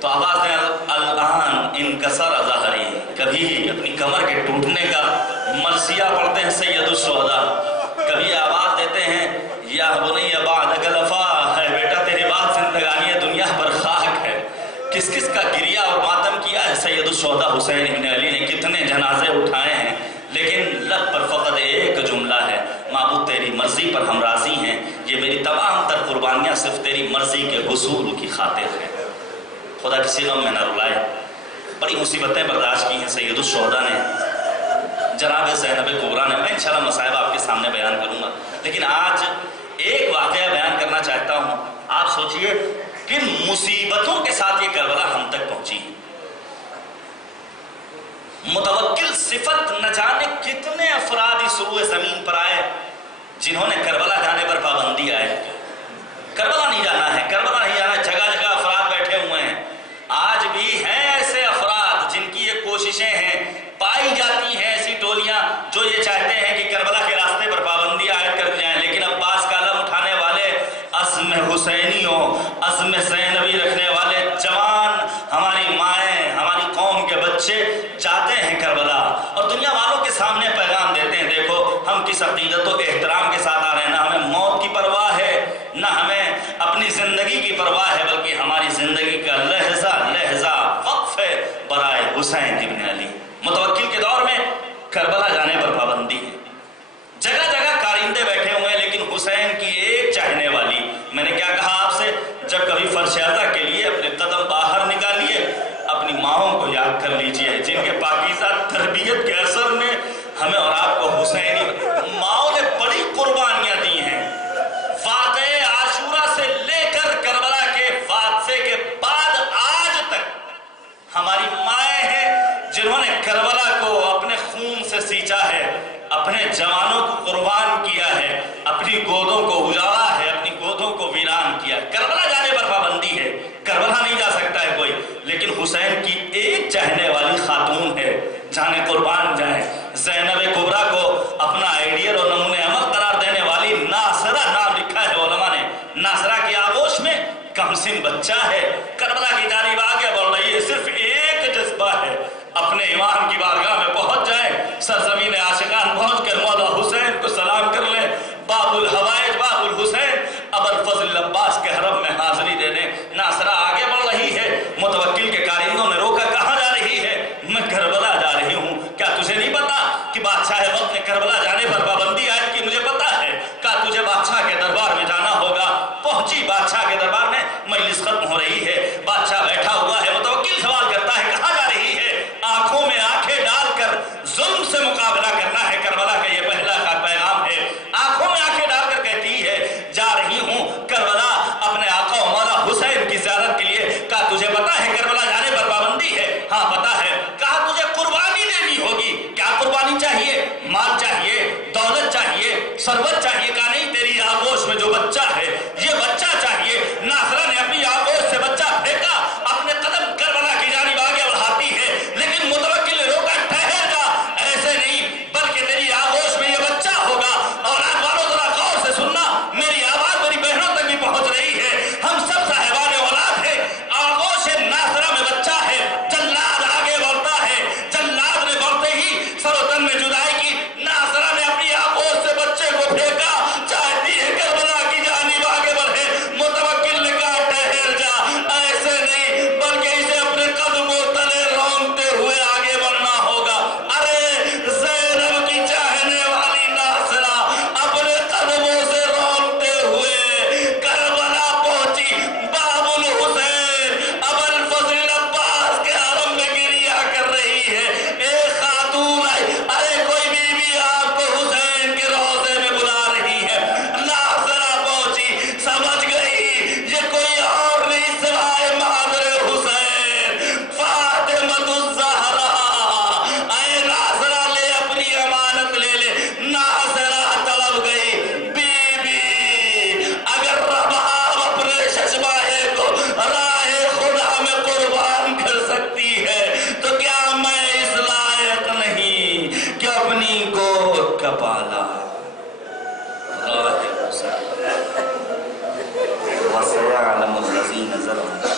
تو آواز دیں الان انکسر ظہری، کبھی اپنی کمر کے ٹوٹنے کا مرثیہ پڑھتے ہیں سید الشہداء، کبھی آواز دیتے ہیں یا بنی بعدک الوفا، ہے بیٹا تیرے بعد زندگانی دنیا پر خاک ہے۔ کس کس کا گریہ اور ماتم کیا ہے سید الشہداء حسین ابن علی نے، کتنے جنازے اٹھائے ہیں، لیکن لب پر فقط ایک جملہ ہے، معبود تیری مرضی پر ہم راضی ہیں، یہ میری تمام تر قربانیاں صرف تیری مرضی کے حصول کی خاطر ہیں۔ خدا کسی غم میں نہ رلائے۔ بڑی مصیبتیں برداشت کی ہیں سید الشہداء نے، جناب زینب کبریٰ نے۔ میں انشاءاللہ مصائب آپ کے سامنے بیان کروں گا، لیکن آج ایک واقعہ بیان کرنا چاہتا ہوں۔ آپ سوچئے کن مصیبتوں کے ساتھ یہ کربلا ہم تک پہنچی ہے۔ متوکل صفت نہ جانے کتنے افراد اس روئے زمین پر آئے جنہوں نے کربلا جانے پر پابندی آئے۔ کربلا نہیں جانا ہے، کربلا نہیں جانا ہے، جگہ جگہ افراد بیٹھے ہوئے ہیں۔ آج بھی ہیں ایسے افراد جن کی یہ کوششیں ہیں، پائی جاتی ہیں ایسی ٹولیاں جو یہ چاہتے ہیں کہ کربلا کے راستے پر پابندی عائد کر جائیں، لیکن عباس کا علم اٹھانے والے، عزم حسینیوں، عزم زینبی رکھنے والے جوان، ہماری مائیں، ہماری قوم کے بچے جاتے ہیں کربلا اور دنیا والوں کے سامنے پیغام دیتے ہیں، دیکھو ہم کس عقیدت و احترام کے ساتھ آ رہے ہیں، نہ ہمیں موت کی پرواہ ہے، نہ ہمیں اپنی زندگی کی پرواہ ہے، بلکہ ہماری زندگی کا لہجہ لہجہ وقف ہے برائے حسین ابن علی۔ متوکل کے دور میں کربلا جانے پر پابندی ہے، جگہ جگہ کارندے بیٹھے ہوئے ہیں، لیکن حسین کی ایک چاہنے والی، میں نے کیا کہا آپ سے، جب کبھی فرش عزا کے لیے اپنے قدم باہر نکالیے، اپنی ماؤں کو یاد کر لیجئے جن کے پاکیزہ تربیت کے اثر میں ہمیں اور آپ کو حسینی ماؤں نے بڑی قربانیاں دی ہیں۔ واقعہ عاشورہ سے لے کر کربلا کے حادثے کے بعد آج تک ہماری مائیں ہیں جنہوں نے کربلا کو اپنے خون سے سینچا ہے، اپنے جوانوں کو قربان کیا ہے، اپنی گودوں کو اجاڑا ہے، اپنی گودوں کو ویران کیا۔ کربلا جانے پر پابندی ہے، کربلا نہیں جا سکتا ہے کوئی، لیکن حسین کی ایک چاہنے والی خاتون ہے، جانے قربان جائیں۔ زینب کبریٰ کو اپنا آئیڈیل اور نمونہ عمل قرار دینے والی ناصرہ نام لکھا ہے علماء نے۔ ناصرہ کی آغوش میں کم سن بچہ ہے، کربلا کی جانب آگے بڑھ رہی ہے، صرف ایک جذبہ ہے، اپنے امام کی بارگاہ میں پہنچ جائیں، سرزمین عاشقان پہنچ کر مولا حسین کو سلام کر لیں، باب الحوائج باب الحسین ابوالفضل عباس کے حرم میں حاضری دے دیں۔ ناصرہ آگے بڑھ رہی ہے، متوکل کے کارندوں نے روکا، کہاں جا رہی ہے؟ میں کربلا جا رہی ہوں۔ کیا تجھے نہیں پتا کہ بادشاہ وقت نے کربلا جانے پر پابندی عائد کی؟ مجھے پتا ہے، کہا تجھے بادشاہ کے دربار میں جانا ہوگا۔ پہنچی بادشاہ کے دربار میں، مجلس ختم ہو رہی ہے، بادشاہ بیٹھا ہوا ہے، متوکل سوال کرتا ہے کہاں جا رہی ہے؟ آنکھوں میں آنکھیں ڈال کر ظلم سے مقابلہ کرنا ہے، کربلا کا یہ پہلا پیغام ہے۔ آنکھوں میں آنکھیں ڈال کر کہتی ہے جا رہی ہوں کربلا اپنے آقا و مولا حسین کی زیارت کے لیے۔ کہا تجھے پتا ہے کربلا جانے پر پابندی ہے؟ ہاں پتا ہے۔ کہا تجھے قربانی دینی ہوگی۔ کیا قربانی چاہیے؟ مال چاہیے، دولت چاہیے، ثروت چاہیے؟ کہا نہیں، تیری آغوش میں جو بچہ ہے یہ بچہ چاہیے۔ ناصرہ نے اپنی آغوش سے بچہ پھینکا، اپنے قدم کربلا کی جانب آگے بڑھاتی ہے، لیکن متوکل نے روکا، ٹھہر جا، ایسے نہیں، بلکہ تیری آغوش میں یہ بچہ ہوگا۔ اولاد والوں ذرا غور سے سننا، میری آواز میری بہنوں تک بھی پہنچ رہی ہے، ہم سب صاحبان اولاد ہیں۔ آغوش ناصرہ میں بچہ ہے، جلاد آگے بڑھتا ہے، جلاد نے بڑھتے ہی سر و تن میں جدائی کی، ناصرہ نے اپنی آغوش سے بچے کو پھینکا، چاہتی ہے کربلا کی جانب آگے بڑھے۔ متوکل نے کہا ٹھہر جا، ایسے نہیں، بلکہ اسے اپنے قدموں تلے رونتے ہوئے آگے بڑھنا ہوگا۔ ارے زینب کی چاہنے والی ناصرہ اپنے قدموں سے رونتے ہوئے کربلا پہنچی، باب الحسین ابوالفضل عباس کے حرم میں گریہ کر رہی ہے۔ ایک خاتون آئی، ارے کوئی بی بی آپ کو حسین کے روضے میں بلا رہی ہے۔ ناصرہ پہنچی، سمجھ گئی یہ کوئی اور نہیں سوائے مادر حسین فاطمہ الزہرا۔ اے ناصرہ لے اپنی امانت لے لے۔ ناصرہ تڑپ گئی، بی بی اگر رباب اپنے ششماہے کو راہ خدا میں قربان کر سکتی ہے تو کیا میں اس لائق نہیں کہ اپنی گود کا پالا راہ حسین وسيعلم الذين ظلموا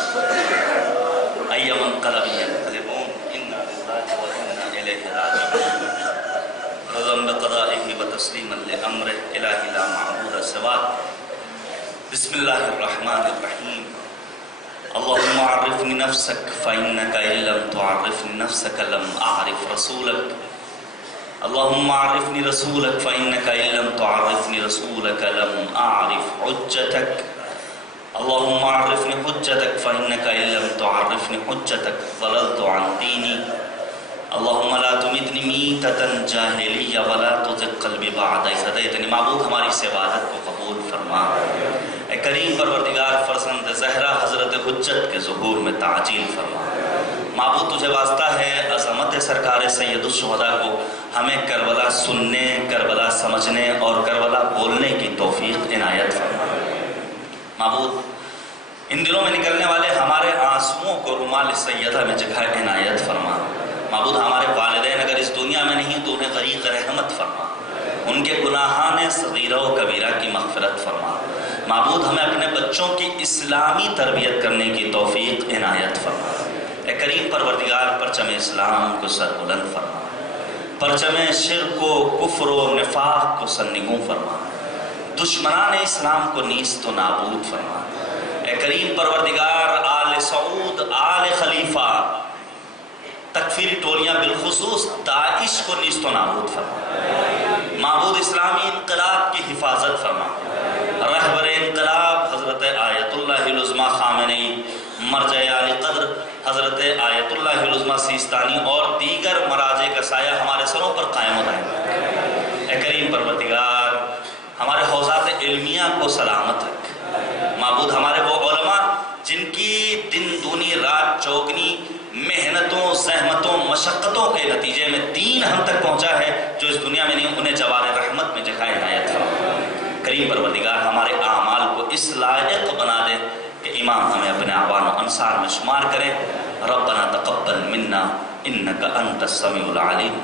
رضا بقضائه وتسلیما لأمره الہی لا معبود سواک بسم اللہ الرحمن الرحیم اللہم عرفنی نفسک فإنک إن لم تعرفنی نفسک لم أعرف رسولک اللہم عرفنی رسولک فإنک إن لم تعرفنی رسولک لم أعرف حجتک اللہم عرفنی حجتک فإنک إن لم تعرفنی حجتک ضللت عن دینی اللہم لا تمتنی میتتا جاہلی ولا تزغ قلبی بعد اذ ہدیتنی معبود ہماری اس عبادت کو قبول فرما اے کریم پروردگار فرزند زہرا حضرت حجت کے ظہور میں تعجیل فرما معبود تجھے واسطہ ہے عظمت سرکار سید الشہداء کو ہمیں کربلا سننے کربلا سمجھنے اور کربلا بولنے کی توفیق عنایت فرما معبود ان دنوں میں نکلنے والے ہمارے آنسوؤں کو رومال سیدہ میں جگہ عنایت فرما معبود ہمارے والدین اگر اس دنیا میں نہیں تو انہیں غریق رحمت فرما ان کے گناہان صغیرہ و کبیرہ کی مغفرت فرما معبود ہمیں اپنے بچوں کی اسلامی تربیت کرنے کی توفیق عنایت فرما اے کریم پروردگار پرچم اسلام کو سر بلند فرما پرچم شرک و کفر و نفاق کو سرنگوں فرما دشمنان اسلام کو نیست و نابود فرما اے کریم پروردگار آل سعود آل خلیفہ تکفیری ٹولیاں بالخصوص داعش کو نیست و نابود فرما معبود اسلامی انقلاب کی حفاظت فرما رہبر انقلاب حضرت آیت اللہ العظمیٰ خامنئی مرجع عالی قدر حضرت آیت اللہ العظمیٰ سیستانی اور دیگر مراجع کا سایہ ہمارے سروں پر قائم و دائم اے کریم پروردگار ہمارے حوزات علمیہ کو سلامت رکھ معبود ہمارے وہ علماء جن کی دن دونی رات چوگنی محنتوں زحمتوں مشقتوں کے نتیجے میں دین ہم تک پہنچا ہے جو اس دنیا میں نہیں انہیں جوار رحمت میں جگہ عنایت فرما کریم پروردگار ہمارے اعمال کو اس لائق بنا دے کہ امام ہمیں اپنے اعوان و انصار میں شمار کریں ربنا تقبل منا انک انت السمیع العلیم